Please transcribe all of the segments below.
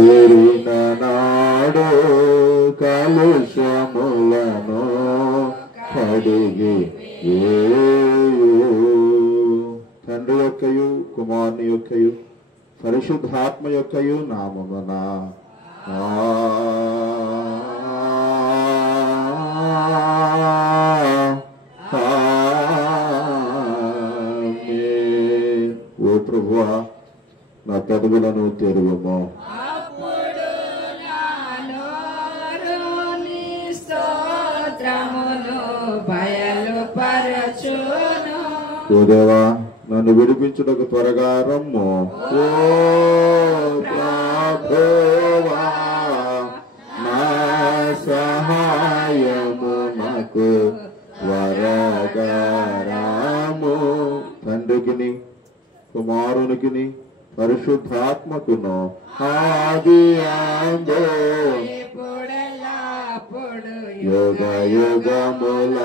చేరిన నాడు కలుషములను కడిగి తండ్రి యొక్కయు కుమారుని యొక్కయు పరిశుద్ధాత్మ యొక్కయు నామమున ఓ ప్రభువా నా పెదవులను తెరువము. ఓ దేవా నన్ను విడిపించుటకు త్వరగా రమ్ము. ఓ ప్రభువా నా సహాయము నాకు త్వరగా రాము. తండ్రికిని కుమారునికిని పరిశుద్ధాత్మకును ఆది అందో యుగ యుగముల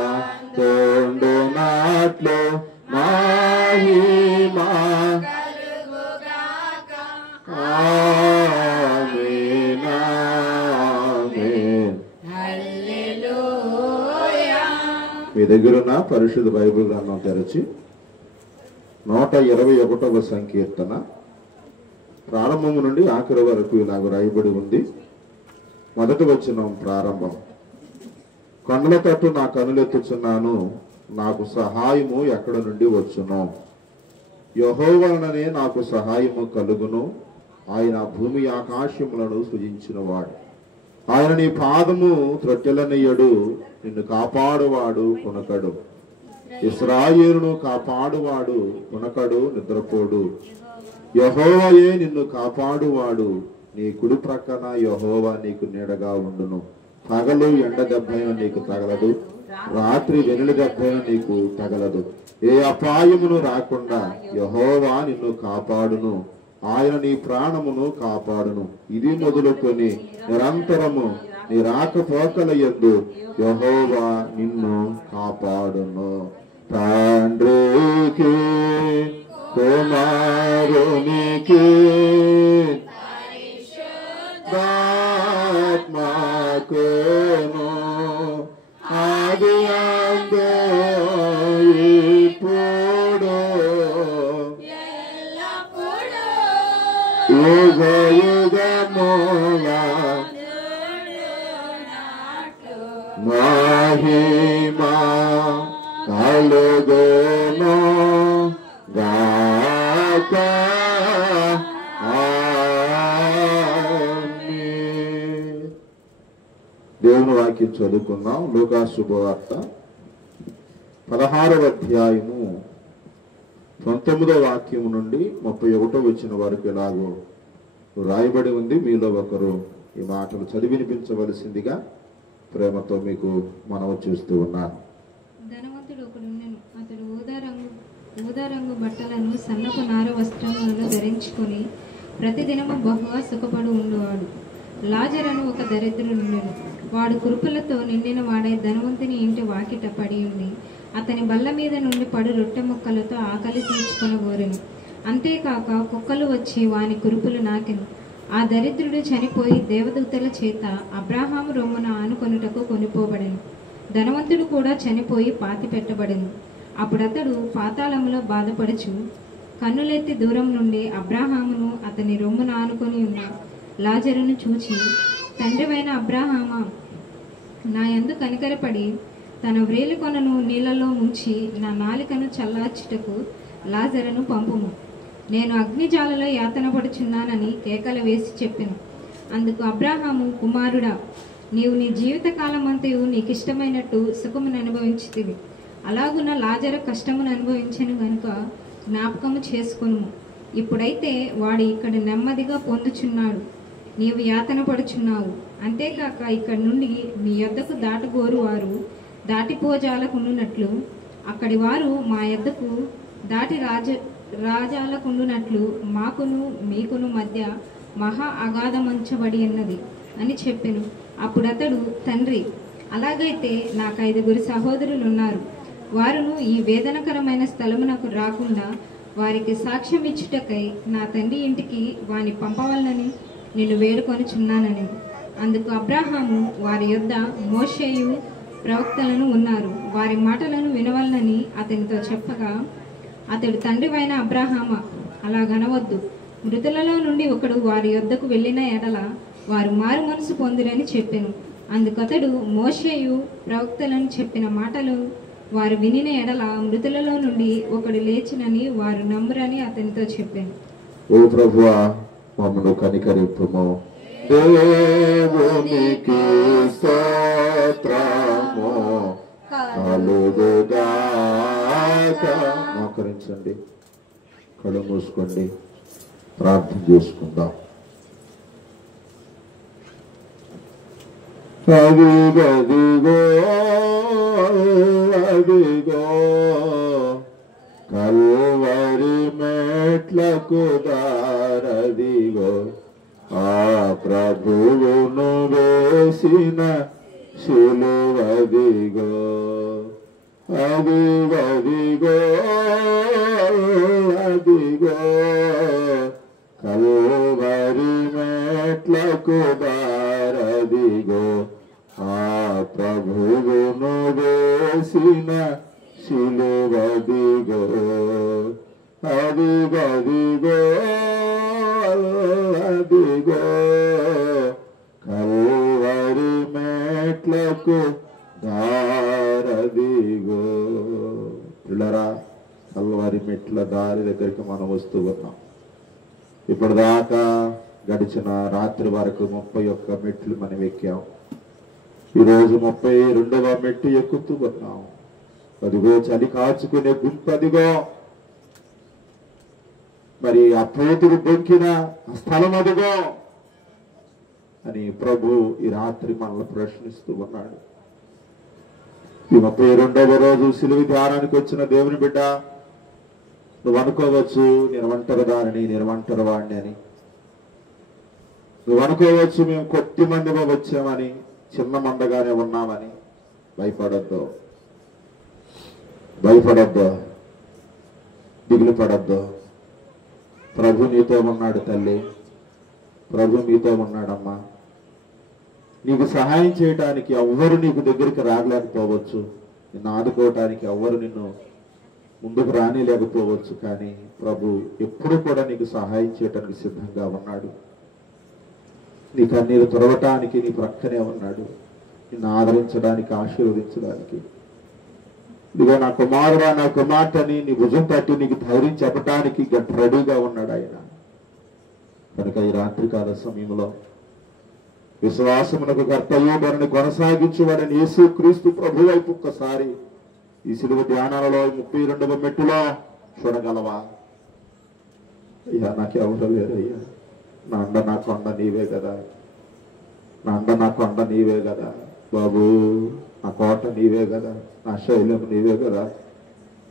తోండునాట్లు మహిమా ఆమేన్ ఆమేన్. మీ దగ్గరున్న పరిశుద్ధ బైబిల్ గ్రంథం తెరచి 121వ సంకీర్తన ప్రారంభము నుండి ఆఖరి వరకు ఇలాగ రాయబడి ఉంది. మొదటి వచనం ప్రారంభం. కొండల తట్టు నా కనులెత్తుచున్నాను, నాకు సహాయము ఎక్కడ నుండి వచ్చును? యెహోవాననే నాకు సహాయము కలుగును. ఆయన భూమి ఆకాశములను సృజించినవాడు. ఆయన నీ పాదము త్రొట్టెలనియడు, నిన్ను కాపాడువాడు కొనకడు. ఇశ్రాయేలును కాపాడువాడు కొనకడు, నిద్రపోడు. యెహోవాయే నిన్ను కాపాడువాడు. నీ కుడి ప్రక్కన యెహోవా నీకు నీడగా ఉండును. పగలు ఎండ దెబ్బైన నీకు తగలదు, రాత్రి వెనుల దెబ్బైన నీకు తగలదు. ఏ అపాయమును రాకుండా యెహోవా నిన్ను కాపాడును. ఆయన నీ ప్రాణమును కాపాడును. ఇది మొదలుకొని నిరంతరము నీ రాకపోకల యందు యెహోవా నిన్ను కాపాడును. తండ్రికి కుమారునికి ఆత్మకును ఆది అందు ఇప్పుడు యుగ యుగముల మహిమా కలుగును గాక. దేవుని వాక్యం చదువుకుందాం. లూకా శుభవార్త 16వ అధ్యాయము 19వ వాక్యము నుండి 31వ వచన వరకు ఎలాగో రాయబడి ఉంది. మీలో ఒకరు ఈ మాటలు చదివి వినిపించవలసిందిగా ప్రేమతో మీకు మనవి చేస్తూ ఉన్నాను. ధనవంతుడు ఒకడుండెను. అతడు ఊదా రంగు బట్టలను సన్నపు నార వస్త్రములను ధరించుకొని ప్రతిదినము బహుగా సుఖపడు ఉండేవాడు. లాజరు ఒక దరిద్రుడుండెను. వాడు కురుపులతో నిండిన వాడై ధనవంతుని ఇంటి వాకిట పడి ఉండి అతని బల్ల మీద నుండి పడు రొట్టె ముక్కలతో ఆకలి తీర్చుకొనగోరెను. అంతేకాక కుక్కలు వచ్చి వాని కురుపులు నాకెను. ఆ దరిద్రుడు చనిపోయి దేవదూతల చేత అబ్రాహాము రొమ్మున ఆనుకొనుటకు కొనిపోబడెను. ధనవంతుడు కూడా చనిపోయి పాతి పెట్టబడెను. అప్పుడతడు పాతాళములో బాధపడుచు కన్నులెత్తి దూరం నుండి అబ్రాహామును అతని రొమ్మున ఆనుకొని ఉన్న లాజరును చూచి, తండ్రివైన అబ్రాహామా, నా యందు కనికరపడి తన వ్రేలి కొనను నీళ్లలో ముంచి నా నాలికను చల్లార్చుటకు లాజరును పంపుము. నేను అగ్నిజాలలో యాతన పడుచున్నానని కేకలు వేసి చెప్పెను. అందుకు అబ్రాహాము, కుమారుడా, నీవు నీ జీవితకాలమంతయు నీకిష్టమైనట్టు సుఖమును అనుభవించితివి. అలాగున లాజరు కష్టమును అనుభవించను గనుక జ్ఞాపకము చేసుకొనుము. ఇప్పుడైతే వాడు ఇక్కడ నెమ్మదిగా పొందుచున్నాడు, నీవు యాతన పడుచున్నావు. అంతేకాక ఇక్కడి నుండి మీ యొద్దకు దాటగోరు వారు దాటిపోజాలకుండునట్లు అక్కడి వారు మా యొద్దకు దాటి రాజాలకుండునట్లు మాకును మీకును మధ్య మహా అగాధమంచబడి ఉన్నది అని చెప్పెను. అప్పుడతడు, తండ్రి, అలాగైతే నాకు 5 సహోదరులు ఉన్నారు. వారును ఈ వేదనకరమైన స్థలమునకు రాకుండా వారికి సాక్ష్యం ఇచ్చుటకై నా తండ్రి ఇంటికి వాని పంపవలనని నిన్ను వేడుకొనుచున్నానని. అందుకు అబ్రహాము, వారి యొద్ద మోషేయు ప్రవక్తలను ఉన్నారు, వారి మాటలను వినవలనని అతనితో చెప్పగా, అతడు తండ్రివైన అబ్రహామా, అలాగనవద్దు. మృతులలో నుండి ఒకడు వారి యొద్దకు వెళ్ళిన ఎడల వారు మారు మనసు పొందురని చెప్పెను. అందుకతడు మోషేయు ప్రవక్తలను చెప్పిన మాటలు వారు వినిన ఎడల మృతులలో నుండి ఒకడు లేచినని వారు నమ్మురని అతనితో చెప్పాను. ఓ ప్రభువా, మమ్మను కనికరింపుము. దేవునికి స్తోత్రము కలుగుగాక. మోకరించండి, కళ్ళు మూసుకోండి, ప్రార్థన చేసుకుందాం. అదిగో అదిగో కల్వరి మెట్లకు దారదిగో, ఆ ప్రభువును వేసిన శిలువదిగో. అదిగో అదిగో కల్వరి మెట్లకు దారదిగో, ఆ ప్రభువును వేసిన శిలువదిగో. అదిగో అదిగో కల్వరి మెట్లకు దారదిగో. పిల్లరా, కల్వరి మెట్ల దారి దగ్గరికి మనం వస్తూ ఉన్నాం. ఇప్పటిదాకా గడిచిన రాత్రి వరకు 31 మెట్లు మనం ఎక్కాం. ఈరోజు 32వ మెట్టు ఎక్కుతూ ఉన్నాం. అదిగో చలి కాచుకునే గుంపు, అదిగో మరి ఆ పేతురు దొంకిన స్థలం అదిగో అని ప్రభు ఈ రాత్రి మనల్ని ప్రశ్నిస్తూ ఉన్నాడు. ఈ 32వ రోజు సిలువ ధ్యానానికి వచ్చిన దేవుని బిడ్డ, నువ్వు అనుకోవచ్చు నేను ఒంటరిదారిని, నేను ఒంటరి వాడిని అని. నువ్వు అనుకోవచ్చు మేము కొద్ది మందిగా వచ్చామని, చిన్న మందగానే ఉన్నామని. భయపడద్దు, దిగులు పడద్దు. ప్రభు నీతో ఉన్నాడు తల్లి, ప్రభు నీతో ఉన్నాడమ్మా. నీకు సహాయం చేయటానికి ఎవ్వరు నీకు దగ్గరికి రాగలేకపోవచ్చు, నిన్ను ఆదుకోవటానికి ఎవ్వరు నిన్ను ముందుకు రానిలేకపోవచ్చు, కానీ ప్రభు ఎప్పుడు కూడా నీకు సహాయం చేయటానికి సిద్ధంగా ఉన్నాడు. నీ కన్నీరు తుడవటానికి నీ ప్రక్కనే ఉన్నాడు, నిన్ను ఆదరించడానికి, ఆశీర్వదించడానికి. ఇదిగో నా కుమారుడా, నా కుమార్తెని నీ భుజం తట్టి నీకు ధైర్యం చెప్పటానికి రెడీగా ఉన్నాడు ఆయన. కనుక ఈ రాత్రికాల సమయంలో విశ్వాసమునకు కర్తయ్యూ దానిని కొనసాగించువాడని యేసు క్రీస్తు ప్రభు వైపు ఒక్కసారి ఈ సిలువ ధ్యానాలలో 32వ మెట్టులో చూడగలవా? అయ్యా, నాకెవరు లేరయ్యా, నా అండ నా కొండ నీవే కదా, నా అండ నా కొండ నీవే కదా బాబు, నా కోట నీవే కదా, నా శైలము నీవే కదా,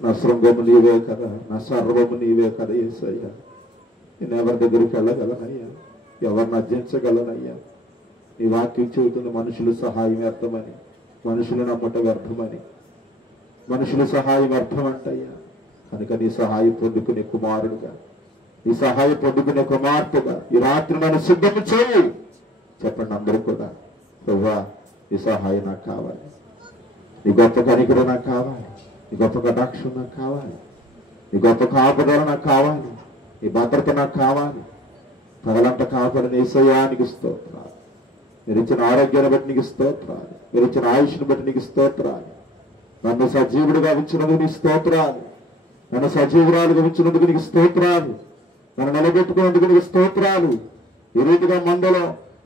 నా శృంగము నీవే కదా, నా సర్వము నీవే కదా యేసయ్యా. నేను ఎవరి దగ్గరికి వెళ్ళగలనయ్యా, ఎవరిని అర్జించగలనయ్యా? నీ వాక్యం చెబుతుంది మనుషులు సహాయం వ్యర్థమని, మనుషులు నమ్మట వ్యర్థమని. మనుషుల సహాయం వ్యర్థం అంటయ్యా. కనుక నీ సహాయం పొందుకునే కుమారుడుగా, నీ సహాయం పొందుకునే కుమార్తెగా ఈ రాత్రి నన్ను సిద్ధము చేయి. చెప్పండి అందరూ కూడా, ప్రభువా నీ సహాయం నాకు కావాలి, నీ గొప్ప కనికరం నాకు కావాలి, నీ గొప్ప కటాక్షం నాకు కావాలి, నీ గొప్ప కాపుదల నాకు కావాలి, నీ భద్రత నాకు కావాలి. పగలంట కాపాడని యేసయ్యానికి స్తోత్రాలు. మీరు ఇచ్చిన ఆరోగ్యాన్ని బట్టి నీకు స్తోత్రాలు, మీరు ఇచ్చిన ఆయుష్ని బట్టి నీకు స్తోత్రాలు. నన్ను సజీవుడిగా ఉంచినందుకు నీకు స్తోత్రాలు, నన్ను సజీవురాలుగా ఉంచినందుకు నీకు స్తోత్రాలు, నన్ను నిలబెట్టుకున్నందుకు నీకు స్తోత్రాలు. ఈ రీతిగా మందలో,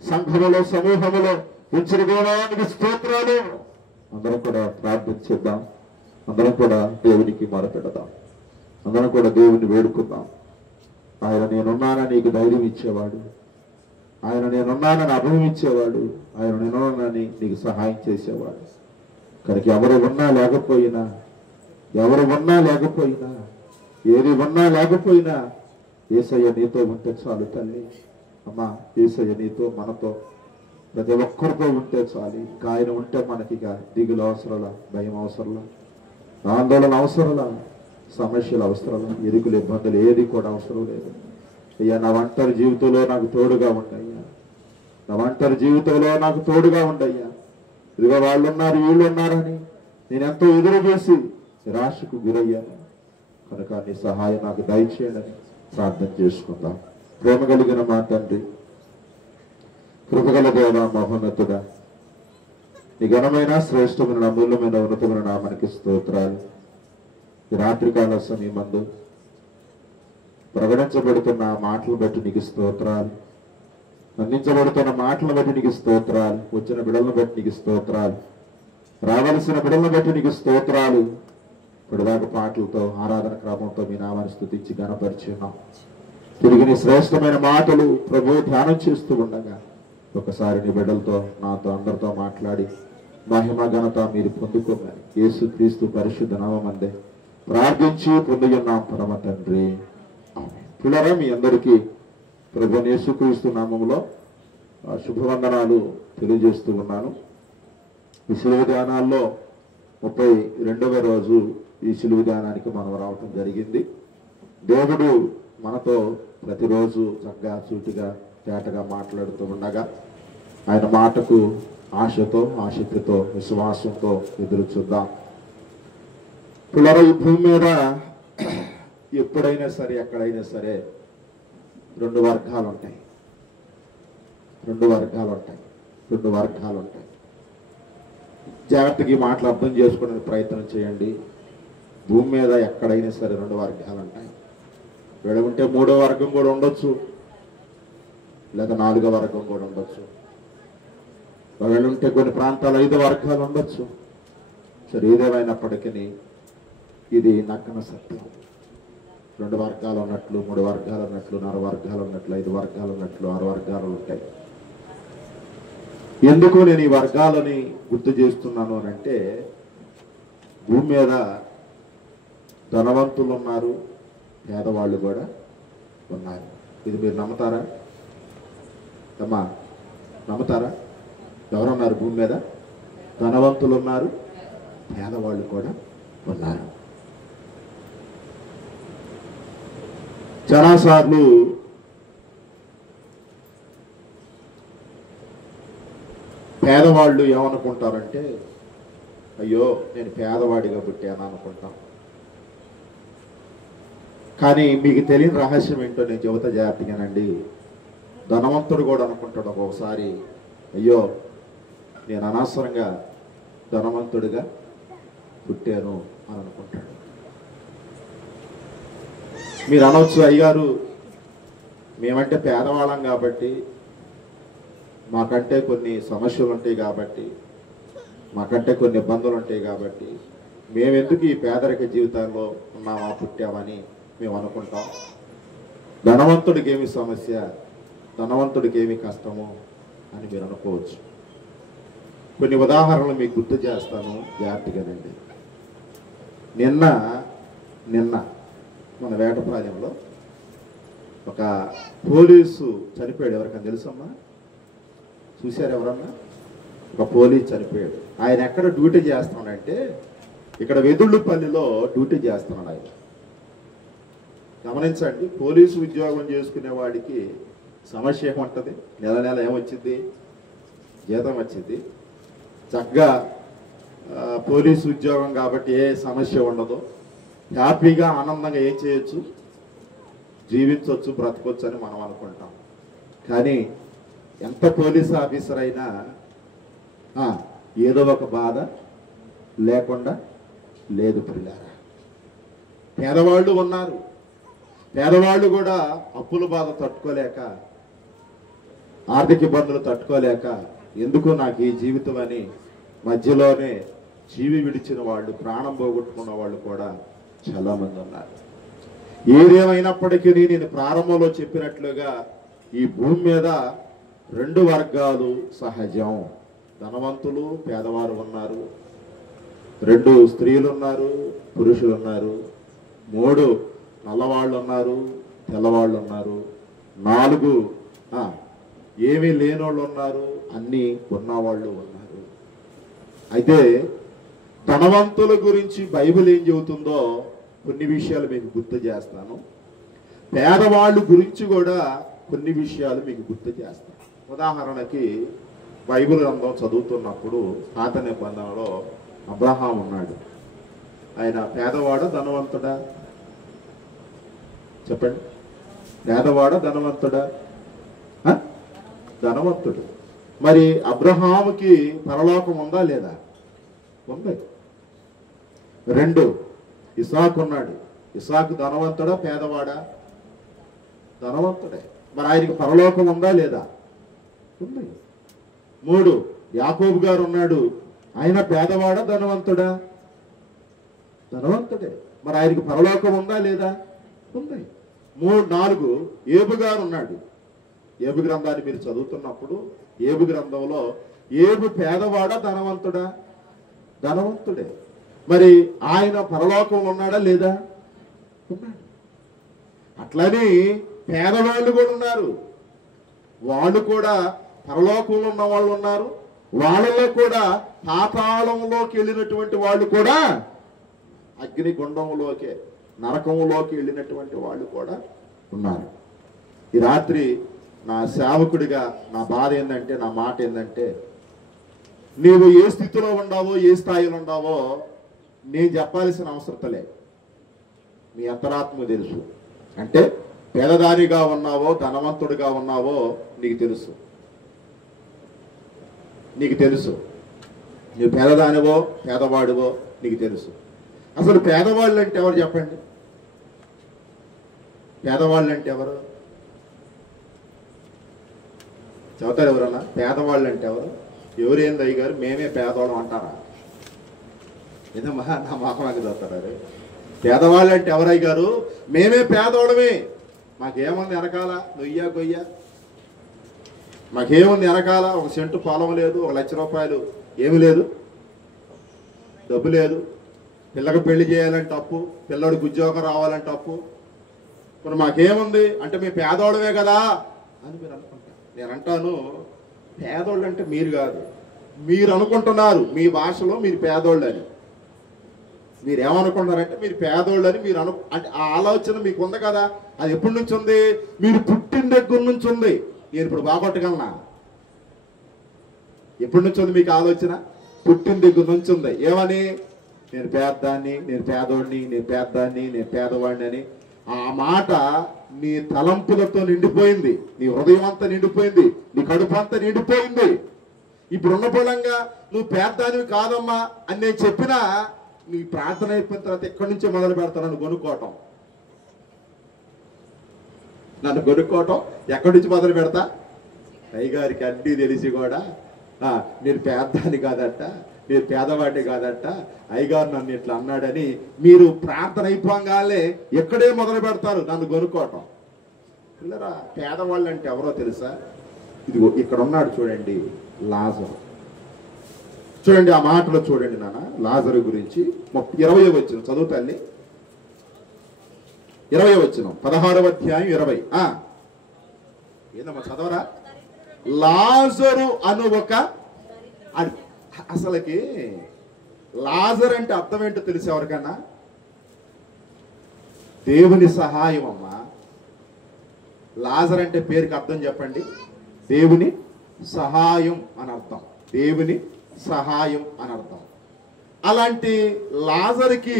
సంఘములో, సమూహములో ఉంచిన దేవానికి స్తోత్రాలు. అందరం కూడా ప్రార్థించేద్దాం, అందరం కూడా దేవునికి మొరపెడదాం, అందరం కూడా దేవుని వేడుకుందాం. ఆయన నేనున్నానని నీకు ధైర్యం ఇచ్చేవాడు, ఆయన నేనున్నానని అభయం ఇచ్చేవాడు, ఆయన నేనున్నానని నీకు సహాయం చేసేవాడు. కనుక ఎవరు ఉన్నా లేకపోయినా, ఎవరు ఉన్నా లేకపోయినా, ఏది ఉన్నా లేకపోయినా యేసయ్య నీతో ఉంటే చాలు తల్లి. అమ్మా, యేసయ్య నీతో, మనతో, ప్రతి ఒక్కరితో ఉంటే చాలు. ఇంకా ఆయన ఉంటే మనకి ఇక దిగులు అవసరంలా, భయం అవసరంలా, ఆందోళన అవసరంలా, సమస్యలు అవసరంలా, ఇరుకులు ఇబ్బందులు ఏది కూడా అవసరం లేదు. అయ్యా, నా ఒంటరి జీవితంలో నాకు తోడుగా ఉంటాయ్యా. నా ఒంటరి జీవితంలో నాకు తోడుగా ఉండయ్యా. ఇదిగో వాళ్ళు ఉన్నారు వీళ్ళు ఉన్నారని నేను ఎంతో ఎదురు చేసి నిరాశకు గురయ్యాను కనుక నీ సహాయం నాకు దయచేయనని ప్రార్థన చేసుకుందాం. ప్రేమ కలిగిన మా తండ్రి, కృపగల దేవ, మహోన్నతుడా, నీ ఘనమైన శ్రేష్టమైన అమూల్యమైన ఉన్నతమైన నామానికి స్తోత్రాలు. ఈ రాత్రికాల సమయమందు ప్రకటించబడుతున్న మాటలు బట్టి నీకు స్తోత్రాలు, అందించబడుతున్న మాటలను బట్టి నీకు స్తోత్రాలు, వచ్చిన బిడలను బట్టి నీకు స్తోత్రాలు, రావలసిన బిడలను బట్టి నీకు స్తోత్రాలు. ఇప్పటిదాకా పాటలతో ఆరాధన క్రమంతో మీ నామాన్ని స్తుతించి ఘనపరిచున్నాం. తిరిగి నీ శ్రేష్టమైన మాటలు ప్రభు ధ్యానం చేస్తూ ఉండగా ఒకసారి నీ బిడ్డలతో నాతో అందరితో మాట్లాడి మహిమ ఘనత మీరు పొందుకున్నారు. యేసుక్రీస్తు పరిశుద్ధ నామమందే ప్రార్థించి పొందుకున్నాం పరమ తండ్రి. పిల్లరా, మీ అందరికీ ప్రభు యేసుక్రీస్తు నామములో శుభవందనాలు తెలియజేస్తూ ఉన్నాను. ఈ శిలువ ధ్యానాల్లో 32వ రోజు ఈ శిలువ ధ్యానానికి మనం రావటం జరిగింది. దేవుడు మనతో ప్రతిరోజు చక్కగా సూటిగా తేటగా మాట్లాడుతూ ఉండగా ఆయన మాటకు ఆశతో ఆసక్తితో విశ్వాసంతో ఎదురు చూద్దాం. పిల్లల, ఈ భూమి మీద ఎప్పుడైనా సరే ఎక్కడైనా సరే రెండు వర్గాలు ఉంటాయి. జాగ్రత్తగా ఈ మాటలు అర్థం చేసుకోవడానికి ప్రయత్నం చేయండి. భూమి మీద ఎక్కడైనా సరే రెండు వర్గాలు ఉంటాయి. వీడ ఉంటే 3వ వర్గం కూడా ఉండొచ్చు, లేదా 4వ వర్గం కూడా ఉండొచ్చు. వీళ్ళుంటే కొన్ని ప్రాంతాలు 5 వర్గాలు ఉండొచ్చు. సరే, ఏదేమైనప్పటికీ ఇది నగ్న సత్యం. 2 వర్గాలు ఉన్నట్లు, 3 వర్గాలు ఉన్నట్లు, 4 వర్గాలు ఉన్నట్లు, 5 వర్గాలు ఉన్నట్లు, 6 వర్గాలు ఉంటాయి. ఎందుకు నేను ఈ వర్గాలని గుర్తు చేస్తున్నాను అని అంటే, భూమి మీద ధనవంతులు ఉన్నారు, పేదవాళ్ళు కూడా ఉన్నారు. ఇది మీరు నమ్ముతారా అమ్మా? నమ్ముతారా? ఎవరున్నారు భూమి మీద? ధనవంతులు ఉన్నారు, పేదవాళ్ళు కూడా ఉన్నారు. చాలాసార్లు పేదవాళ్ళు ఏమనుకుంటారంటే, అయ్యో నేను పేదవాడిగా పుట్టాను అనుకుంటాం. కానీ మీకు తెలియని రహస్యం ఏంటో నేను చెబుతా జాగ్రత్తగానండి. ధనవంతుడు కూడా అనుకుంటాడు ఒక్కొక్కసారి, అయ్యో నేను అనవసరంగా ధనవంతుడిగా పుట్టాను అని అనుకుంటాడు. మీరు అనవచ్చు, అయ్యారు మేమంటే పేదవాళ్ళం కాబట్టి, మాకంటే కొన్ని సమస్యలు ఉంటాయి కాబట్టి, మాకంటే కొన్ని ఇబ్బందులు ఉంటాయి కాబట్టి మేమెందుకు ఈ పేదరిక జీవితంలో ఉన్నామా, పుట్టామని మేము అనుకుంటాం. ధనవంతుడికి ఏమి సమస్య, ధనవంతుడికి ఏమి కష్టము అని మీరు అనుకోవచ్చు. కొన్ని ఉదాహరణలు మీకు గుర్తు చేస్తాను జాగ్రత్తగానండి. నిన్న మన వేటపాలెంలో ఒక పోలీసు చనిపోయాడు. ఎవరికైనా తెలుసమ్మా? చూశారు ఎవరన్నా? ఒక పోలీసు చనిపోయాడు. ఆయన ఎక్కడ డ్యూటీ చేస్తున్నాడంటే, ఇక్కడ వెదుళ్ళపల్లిలో డ్యూటీ చేస్తున్నాడు ఆయన. గమనించండి, పోలీసు ఉద్యోగం చేసుకునే వాడికి సమస్య ఏముంటుంది? నెల ఏమొచ్చింది? జీతం వచ్చింది. చక్కగా పోలీసు ఉద్యోగం కాబట్టి ఏ సమస్య ఉండదు. హ్యాపీగా ఆనందంగా ఏం చేయొచ్చు? జీవించవచ్చు, బ్రతకొచ్చు అని మనం అనుకుంటాం. కానీ ఎంత పోలీస్ ఆఫీసర్ అయినా ఏదో ఒక బాధ లేకుండా లేదు పిల్లారా. పేదవాళ్ళు ఉన్నారు. పేదవాళ్ళు కూడా అప్పుల బాధ తట్టుకోలేక, ఆర్థిక ఇబ్బందులు తట్టుకోలేక, ఎందుకు నాకు ఈ జీవితం అని మధ్యలోనే జీవి విడిచిన వాళ్ళు, ప్రాణం పోగొట్టుకున్న వాళ్ళు కూడా చాలా మంది ఉన్నారు. ఏదేమైనప్పటికీ నేను ప్రారంభంలో చెప్పినట్లుగా ఈ భూమి మీద 2 వర్గాలు సహజం. ధనవంతులు, పేదవారు ఉన్నారు. 2 స్త్రీలు ఉన్నారు, పురుషులు ఉన్నారు. 3 నల్లవాళ్ళు ఉన్నారు, తెల్లవాళ్ళు ఉన్నారు. 4 ఏమీ లేనోళ్ళు ఉన్నారు, అన్నీ ఉన్నవాళ్ళు ఉన్నారు. అయితే ధనవంతుల గురించి బైబిల్ ఏం చెబుతుందో కొన్ని విషయాలు మీకు గుర్తు చేస్తాను. పేదవాళ్ళు గురించి కూడా కొన్ని విషయాలు మీకు గుర్తు చేస్తాను. ఉదాహరణకి బైబిల్ గ్రంథం చదువుతున్నప్పుడు పాత నిబంధనలో అబ్రహాం ఉన్నాడు. ఆయన పేదవాడా ధనవంతుడా? చెప్పండి, పేదవాడా ధనవంతుడా? ధనవంతుడు. మరి అబ్రహాముకి పరలోకం ఉందా లేదా? ఉంది. 2, ఇసాకు ఉన్నాడు. ఇసాకు ధనవంతుడా పేదవాడా? ధనవంతుడే. మరి ఆయనకి పరలోకం ఉందా లేదా? ఉంది. 3, యాకోబు గారు ఉన్నాడు. ఆయన పేదవాడా ధనవంతుడా? ధనవంతుడే. మరి ఆయనకి పరలోకం ఉందా లేదా? ఉంది. 4, ఏబు గారు ఉన్నాడు. ఏబు గ్రంథాన్ని మీరు చదువుతున్నప్పుడు ఏబు గ్రంథంలో ఏబు పేదవాడా ధనవంతుడా? ధనవంతుడే. మరి ఆయన పరలోకంలో ఉన్నాడా లేదా? ఉన్నాడు. అట్లని పేదవాళ్ళు కూడా ఉన్నారు. వాళ్ళు కూడా పరలోకంలో ఉన్న వాళ్ళు ఉన్నారు. వాళ్ళలో కూడా పాతాళంలోకి వెళ్ళినటువంటి వాళ్ళు కూడా, అగ్నిగుండంలోకి నరకంలోకి వెళ్ళినటువంటి వాళ్ళు కూడా ఉన్నారు. ఈ రాత్రి నా సేవకుడిగా నా బాధ ఏంటంటే, నా మాట ఏంటంటే, నీవు ఏ స్థితిలో ఉన్నావో ఏ స్థాయిలో ఉన్నావో నేను చెప్పాల్సిన అవసరం లేదు. మీ అంతరాత్మ తెలుసు. అంటే పేదదారిగా ఉన్నావో ధనవంతుడిగా ఉన్నావో నీకు తెలుసు. నీకు తెలుసు. నువ్వు పేదదానివో పేదవాడివో నీకు తెలుసు. అసలు పేదవాళ్ళు అంటే ఎవరు చెప్పండి? పేదవాళ్ళు అంటే ఎవరు చెబుతారు? ఎవరన్నా పేదవాళ్ళు అంటే ఎవరు? ఎవరేంది అయ్య గారు మేమే పేదవాళ్ళం అంటారా? ఏదో నా మొహమాకి చదువుతారు. పేదవాళ్ళు అంటే ఎవరయ్య గారు? మేమే పేదవాళ్ళమే. మాకేముంది వెనకాల నొయ్యా గొయ్యా, మాకేముంది వెనకాల? 1 సెంటు పొలం లేదు, 1 లక్ష రూపాయలు ఏమి లేదు, డబ్బు లేదు, పిల్లకి పెళ్లి చేయాలంటే అప్పు, పిల్లడికి ఉద్యోగం రావాలంటే అప్పు. మరి మాకేముంది అంటే మేము పేదవాళ్ళమే కదా అని మీరు అనుకుంటారు. నేను అంటాను, పేదోళ్ళు అంటే మీరు కాదు, మీరు అనుకుంటున్నారు మీ భాషలో మీరు పేదోళ్ళు అని. మీరు ఏమనుకుంటున్నారంటే మీరు పేదోళ్ళు అని మీరు అంటే ఆ ఆలోచన మీకు ఉంది కదా. అది ఎప్పటి నుంచి ఉంది? మీరు పుట్టిన దగ్గర నుంచి ఉంది. నేను ఇప్పుడు బాగొట్టగలనా? ఎప్పటి నుంచి ఉంది మీకు ఆలోచన? పుట్టిన దగ్గర నుంచి ఉంది. ఏమని? నేను పేదదాన్ని, నేను పేదోడిని, నేను పేదదాన్ని, నేను పేదవాడిని అని. ఆ మాట నీ తలంపులతో నిండిపోయింది, నీ హృదయం అంతా నిండిపోయింది, నీ కడుపు అంతా నిండిపోయింది. ఇప్పుడున్న బలంగా నువ్వు పేదదానివి కాదమ్మా అని నేను చెప్పినా, నీ ప్రార్థన అయిపోయిన తర్వాత ఎక్కడి నుంచో మొదలు పెడతాను నన్ను కొనుక్కోవటం. నన్ను కొనుక్కోవటం ఎక్కడి నుంచి మొదలు పెడతా? అయ్యగారికి అన్నీ తెలిసి కూడా నేను పేదదాన్ని కాదట, నేను పేదవాడిని కాదట, అయ్యగారు నన్ను ఇట్లా అన్నాడని మీరు ప్రార్థన అయిపోగానే ఎక్కడే మొదలు పెడతారు నన్ను కొనుక్కోవటం. పిల్లరా, పేదవాళ్ళు అంటే ఎవరో తెలుసా? ఇదిగో ఇక్కడ ఉన్నాడు చూడండి, లాజరు. చూడండి ఆ మాటలో చూడండి నాన్న, లాజరు గురించి 20వ వచనం చదువు తల్లి. 20వ వచనం 16వ అధ్యాయం 20. ఏందమ్మా చదవరా? లాజరు అను ఒక, అసలుకి లాజర్ అంటే అర్థం ఏంటో తెలిసి ఎవరికన్నా? దేవుని సహాయం అమ్మా. లాజర్ అంటే పేరుకి అర్థం చెప్పండి. దేవుని సహాయం అని అర్థం. దేవుని సహాయం అని అర్థం. అలాంటి లాజర్కి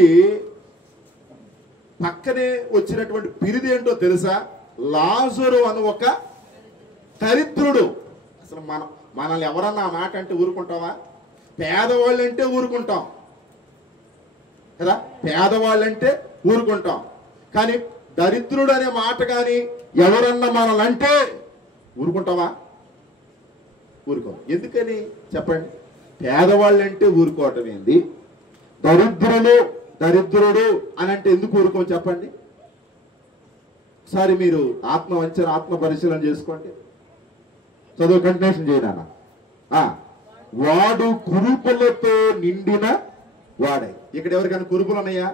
పక్కనే వచ్చినటువంటి బిరుదు ఏంటో తెలుసా? లాజరు అని ఒక దరిద్రుడు. అసలు మనల్ని ఎవరన్నా ఆ మాట అంటే ఊరుకుంటావా? పేదవాళ్ళు అంటే ఊరుకుంటాం కదా, పేదవాళ్ళంటే ఊరుకుంటాం. కానీ దరిద్రుడు అనే మాట కానీ ఎవరన్నా మనల్ని అంటే ఊరుకుంటావా? ఊరుకో. ఎందుకని చెప్పండి? పేదవాళ్ళంటే ఊరుకోవటం ఏంది? దరిద్రుడు అని అంటే ఎందుకు ఊరుకోం చెప్పండి? ఒకసారి మీరు ఆత్మ పరిశీలన చేసుకోండి. చదువు కంటిన్యూషన్ చేయనా? వాడు కురుపులతో నిండిన వాడే. ఇక్కడ ఎవరికైనా కురుపులు ఉన్నాయా?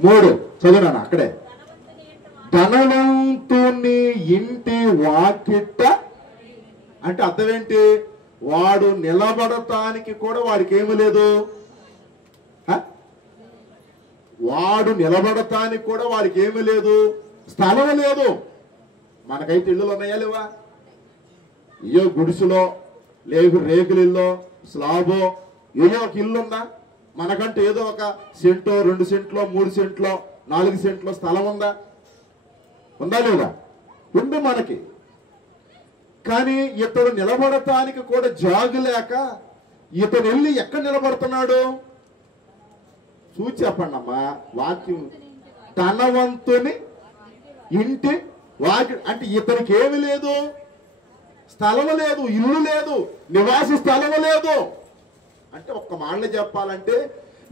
3 చదువునా అక్కడే. ధనవంతుని ఇంటి వాకిట అంటే అర్థం ఏంటి? వాడు నిలబడటానికి కూడా వాడికి ఏమి లేదు. వాడు నిలబడటానికి కూడా వాడికి ఏమి లేదు, స్థలం లేదు. మనకైతే ఇళ్ళులు ఉన్నాయా లేవా? ఏయో గుడిసెలో లేదు, రేకులిల్లో, స్లాబో, ఏదో ఒక ఇల్లు ఉందా? మనకంటే ఏదో ఒక సెంటో, 2 సెంట్లో, 3 సెంట్లో, 4 సెంట్లో స్థలం ఉందా? ఉందా లేదా? ఉంది మనకి. కానీ ఇతడు నిలబడటానికి కూడా జాగు లేక ఇతను వెళ్ళి ఎక్కడ నిలబడుతున్నాడు చూసి చెప్పండి అమ్మా. వాక్యం ధనవంతుని ఇంటి వాకి అంటే ఇతనికి ఏమి లేదు, స్థలము లేదు, ఇల్లు లేదు, నివాస స్థలము లేదు. అంటే ఒక్క మాటలో చెప్పాలంటే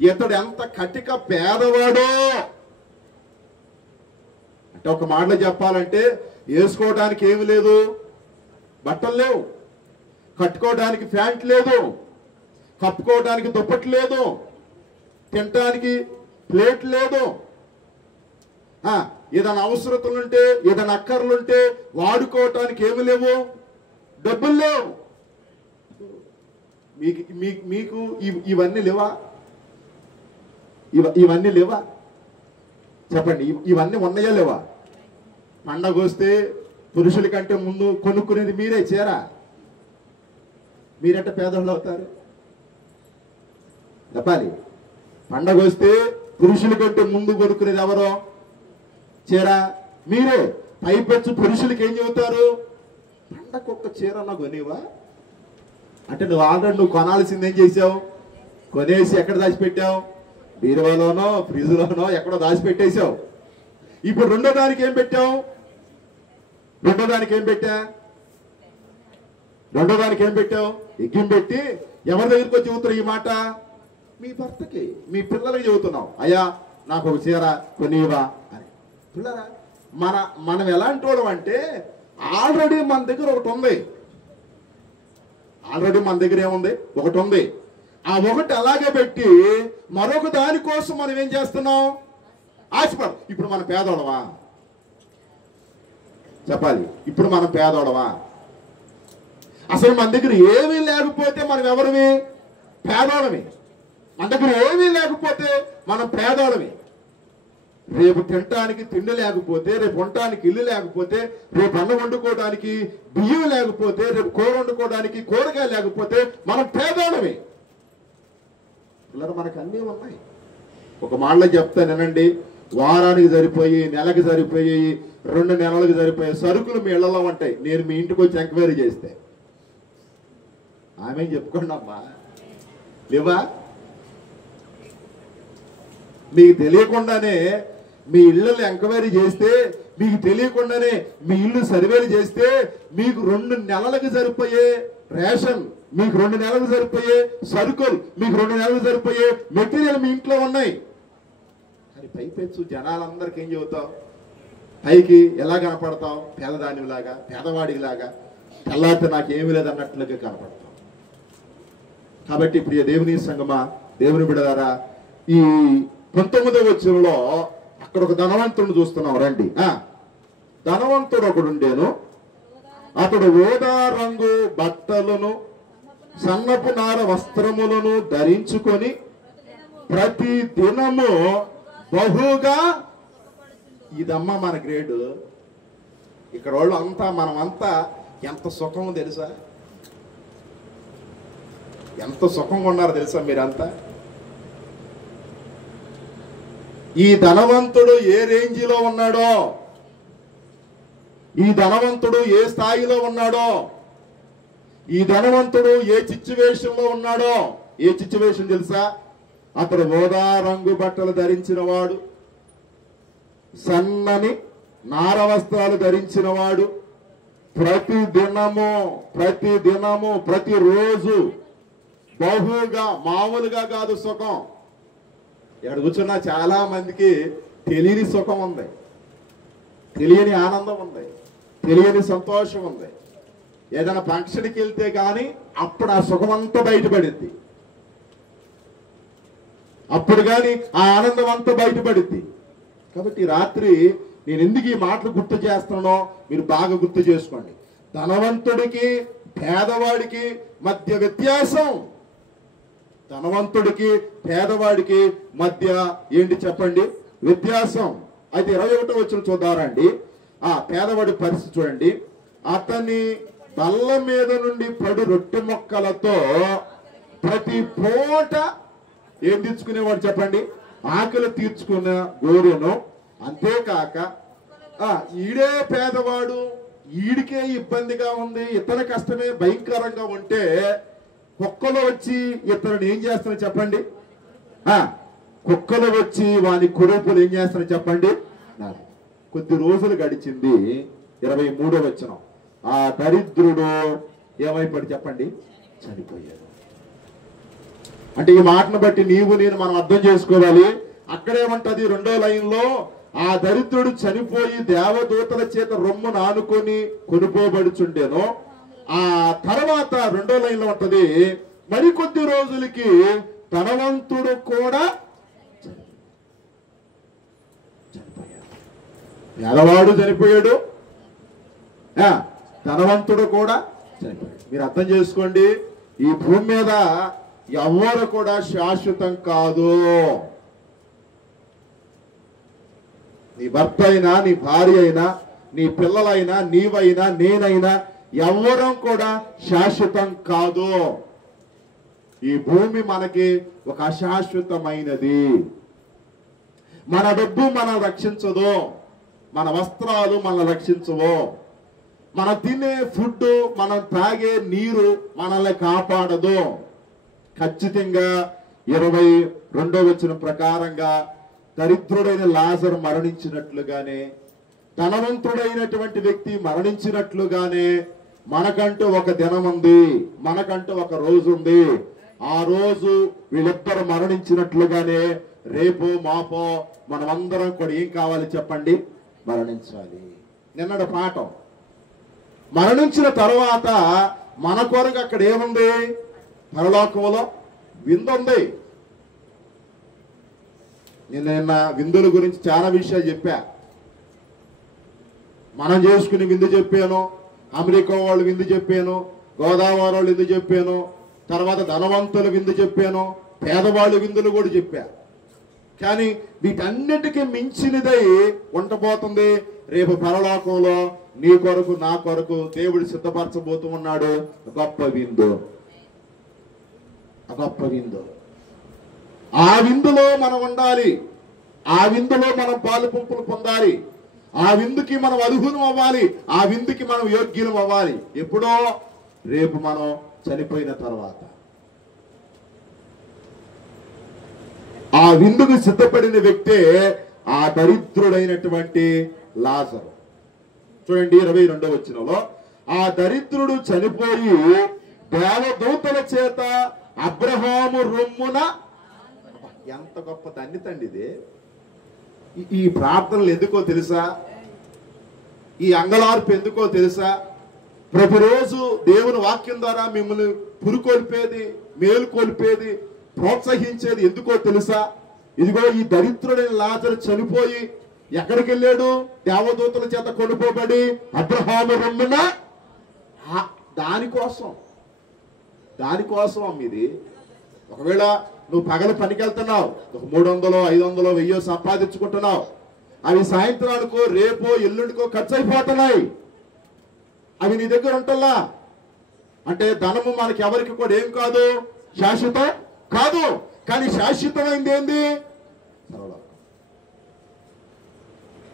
ఇతడు ఎంత కటిక పేదవాడో. అంటే ఒక మాటలో చెప్పాలంటే వేసుకోవడానికి ఏమి లేదు, బట్టలు లేవు, కట్టుకోవడానికి ప్యాంట్ లేదు, కప్పుకోవడానికి దుప్పటి లేదు, తినడానికి ప్లేట్ లేదు. ఏదైనా అవసరతలుంటే, ఏదైనా అక్కర్లుంటే వాడుకోవటానికి ఏమి లేవు, డబ్బులు లేవు. మీకు ఇవన్నీ లేవా? ఇవన్నీ లేవా? చెప్పండి, ఇవన్నీ ఉన్నాయా లేవా? పండగ వస్తే పురుషుల కంటే ముందు కొనుక్కునేది మీరే చీర. మీరెంట పేదవాళ్ళు అవుతారు చెప్పాలి. పండగ వస్తే పురుషుల కంటే ముందు కొనుక్కునేది ఎవరో? చీర మీరే. పైపెచ్చు పురుషులకి ఏం చెబుతారు? పండగ ఒక్క చీర నా కొనేవా అంటే నువ్వు ఆల్రెడీ నువ్వు కొనాల్సింది ఏం చేసావు? కొనేసి ఎక్కడ దాచిపెట్టావు? బీరువాలోనో, ఫ్రిడ్జ్లోనో ఎక్కడో దాచిపెట్టేసావు. ఇప్పుడు రెండో దానికి ఏం పెట్టావు? రెండో దానికి ఏం పెట్టావు? యజ్ఞం పెట్టి ఎవరి దగ్గరికి వచ్చి చెబుతారు ఈ మాట? మీ భర్తకి, మీ పిల్లలకి చెబుతున్నావు, అయ్యా నాకు ఒక చీర కొనివా అని. పిల్లరా, మనం ఎలాంటి వాళ్ళం అంటే ఆల్రెడీ మన దగ్గర ఒకటి ఉంది. ఆల్రెడీ మన దగ్గర ఏముంది? ఒకటి ఉంది. ఆ ఒకటి అలాగే పెట్టి మరొక దానికోసం మనం ఏం చేస్తున్నాం? ఆశపడ. ఇప్పుడు మనం పేదోళమా చెప్పాలి? ఇప్పుడు మనం పేదోళమా? అసలు మన దగ్గర ఏమీ లేకపోతే మనం ఎవరివి? పేదోళమి. మన దగ్గర ఏమీ లేకపోతే మనం పేదోళమి. రేపు తినటానికి తిండి లేకపోతే, రేపు ఉండటానికి ఇల్లు లేకపోతే, రేపు అన్నం వండుకోవడానికి బియ్యం లేకపోతే, రేపు కూర వండుకోవడానికి కూరగాయ లేకపోతే మనం పేదోళమి. పిల్లలు మనకు అన్నీ ఉన్నాయి. ఒక మాటలో చెప్తా వినండి. వారానికి సరిపోయి, నెలకి సరిపోయి, 2 నెలలకు సరిపోయే సరుకులు మీ ఇళ్లలో ఉంటాయి. నేను మీ ఇంటికి వచ్చి ఎంక్వైరీ చేస్తే ఆమె చెప్పుకోండి అమ్మా, లేవా? మీకు తెలియకుండానే మీ ఇళ్ళని ఎంక్వైరీ చేస్తే, మీకు తెలియకుండానే మీ ఇల్లు సర్వేలు చేస్తే, మీకు 2 నెలలకు సరిపోయే రేషన్, మీకు 2 నెలలకు సరిపోయే సరుకులు, మీకు 2 నెలలకు సరిపోయే మెటీరియల్ మీ ఇంట్లో ఉన్నాయి. అది పైపెచ్చు జనాలందరికీ ఏం చెబుతావు? పైకి ఎలా కనపడతావు? పేదదానిలాగా, పేదవాడిలాగా, తెల్లారితే నాకేమీ లేదన్నట్లుగా కనపడతావు. కాబట్టి ప్రియ దేవుని సంగమా, దేవుని బిడ్డలారా, ఈ 19వ వచనంలో అక్కడ ఒక ధనవంతుడిని చూస్తున్నాం. రండి. ధనవంతుడు ఒకడుండేను, అతడు ఊదా రంగు బట్టలను, సన్నపు నార వస్త్రములను ధరించుకొని ప్రతి దినము బహుగా. ఇదమ్మా మన గ్రేడు. ఇక్కడ వాళ్ళు అంతా, మనమంతా ఎంత సుఖం తెలుసా? ఎంత సుఖంగా ఉన్నారో తెలుసా మీరంతా? ఈ ధనవంతుడు ఏ రేంజిలో ఉన్నాడో, ఈ ధనవంతుడు ఏ స్థాయిలో ఉన్నాడో, ఈ ధనవంతుడు ఏ సిచ్యువేషన్లో ఉన్నాడో. ఏ సిచ్యువేషన్ తెలుసా? అతడు ఊదా రంగు బట్టలు ధరించిన వాడు, సన్నని నార వస్త్రాలు ధరించిన వాడు, ప్రతి దినము ప్రతిరోజు బహుగా, మామూలుగా కాదు సుఖం. ఇక్కడ కూర్చున్న చాలా మందికి తెలియని సుఖం ఉంది, తెలియని ఆనందం ఉంది, తెలియని సంతోషం ఉంది. ఏదైనా ఫంక్షన్కి వెళ్తే కానీ అప్పుడు ఆ సుఖం అంతా బయటపడింది, అప్పుడు కానీ ఆ ఆనందం అంతా బయటపడింది. కాబట్టి రాత్రి నేను ఎందుకు ఈ మాటలు గుర్తు చేస్తున్నానో మీరు బాగా గుర్తు చేసుకోండి. ధనవంతుడికి పేదవాడికి మధ్య వ్యత్యాసం, ధనవంతుడికి పేదవాడికి మధ్య ఏంటి చెప్పండి? వ్యత్యాసం. అయితే 21వ వచనం చూద్దారండి. పేదవాడి పరిస్థితి చూడండి. అతని బల్ల మీద నుండి పడు రొట్టె మొక్కలతో ప్రతి పూట ఏం తీర్చుకునేవాడు చెప్పండి? ఆకలి తీర్చుకున్న గోరును. అంతేకాక ఈడే పేదవాడు, ఈడికే ఇబ్బందిగా ఉంది, ఇతని కష్టమే భయంకరంగా ఉంటే కుక్కలు వచ్చి ఇతరుని ఏం చేస్తారని చెప్పండి? కుక్కలు వచ్చి వాని కురూపులు ఏం చేస్తారని చెప్పండి? కొద్ది రోజులు గడిచింది. 23వ వచనం. ఆ దరిద్రుడు ఏమైపోయాడు చెప్పండి? చనిపోయాడు. అంటే ఈ మాటను బట్టి నీవు నేను మనం అర్థం చేసుకోవాలి. అక్కడేమంటది 2వ లైన్లో, ఆ దరిద్రుడు చనిపోయి దేవదూతల చేత రొమ్మును ఆనుకొని కొనుపోబడుచుండేను. ఆ తర్వాత 2వ లైన్లో ఉంటది, మరికొద్ది రోజులకి ధనవంతుడు కూడా చనిపోయాడు. పేదవాడు చనిపోయాడు, ధనవంతుడు కూడా చనిపోయాడు. మీరు అర్థం చేసుకోండి, ఈ భూమి మీద ఎవరు కూడా శాశ్వతం కాదు. నీ భర్త అయినా, నీ భార్య అయినా, నీ పిల్లలైనా, నీవైనా, నేనైనా ఎవరం కూడా శాశ్వతం కాదు. ఈ భూమి మనకి ఒక అశాశ్వతమైనది. మన డబ్బు మనం రక్షించదు, మన వస్త్రాలు మనం రక్షించవు, మనం తినే ఫుడ్, మనం తాగే నీరు మనల్ని కాపాడదు. ఖచ్చితంగా 22వ వచనం ప్రకారంగా దరిద్రుడైన లాజరు మరణించినట్లుగానే, ధనవంతుడైనటువంటి వ్యక్తి మరణించినట్లుగానే మనకంటూ ఒక దినం ఉంది, మనకంటూ ఒక రోజు ఉంది. ఆ రోజు వీళ్ళిద్దరు మరణించినట్లుగానే రేపు మాపో మనమందరం కూడా ఏం కావాలి చెప్పండి? మరణించాలి. నిన్నటి పాఠం. మరణించిన తర్వాత మన కొరకు అక్కడ ఏముంది? పరలోకంలో విందు ఉంది. నేను నిన్న విందుల గురించి చాలా విషయాలు చెప్పా. మనం చేసుకుని విందు చెప్పాను, అమెరికా వాళ్ళు విందు చెప్పాను, గోదావరి వాళ్ళు విందు చెప్పాను, తర్వాత ధనవంతుల విందు చెప్పాను, పేదవాళ్ళు విందులు కూడా చెప్పా. కానీ వీటన్నిటికీ మించినదై ఉండబోతుంది రేపు పరలోకంలో. నీ కొరకు నా కొరకు దేవుడు సిద్ధపరచబోతూ ఉన్నాడు గొప్ప విందు, గొప్ప విందు. ఆ విందులో మనం ఉండాలి, ఆ విందులో మనం పాలు పంపులు పొందాలి, ఆ విందుకి మనం అర్హులం అవ్వాలి, ఆ విందుకి మనం యోగ్యులం అవ్వాలి. ఎప్పుడో? రేపు మనం చనిపోయిన తర్వాత. ఆ విందుకు సిద్ధపడిన వ్యక్తే ఆ దరిద్రుడైనటువంటి లాజరు. చూడండి 22వ వచనంలో, ఆ దరిద్రుడు చనిపోయి దేవదూతల చేత అబ్రహాము రొమ్మున. ఎంత గొప్ప ధన్యతండి ఇది. ఈ ప్రార్థనలు ఎందుకో తెలుసా? ఈ అంగలార్పు ఎందుకో తెలుసా? ప్రతిరోజు దేవుని వాక్యం ద్వారా మిమ్మల్ని పురుకొల్పేది, మేలు కొల్పేది, ప్రోత్సహించేది ఎందుకో తెలుసా? ఇదిగో ఈ దరిద్రుడైన లాజరు చనిపోయి ఎక్కడికి వెళ్ళాడు? దేవదూతల చేత కొనుకోబడి అబ్రహాము రొమ్మున. దానికోసం అమ్మిది. ఒకవేళ నువ్వు పగలు పనికి వెళ్తున్నావు, ఒక 300, 500, 1000 సంపాదించుకుంటున్నావు, అవి సాయంత్రానికో రేపో ఎల్లుండికో ఖర్చు అయిపోతున్నాయి. అవి నీ దగ్గర ఉంటల్లా. అంటే ధనము మనకి ఎవరికి కూడా ఏం కాదు, శాశ్వతం కాదు. కానీ శాశ్వతమైంది ఏంది? పరలోకం.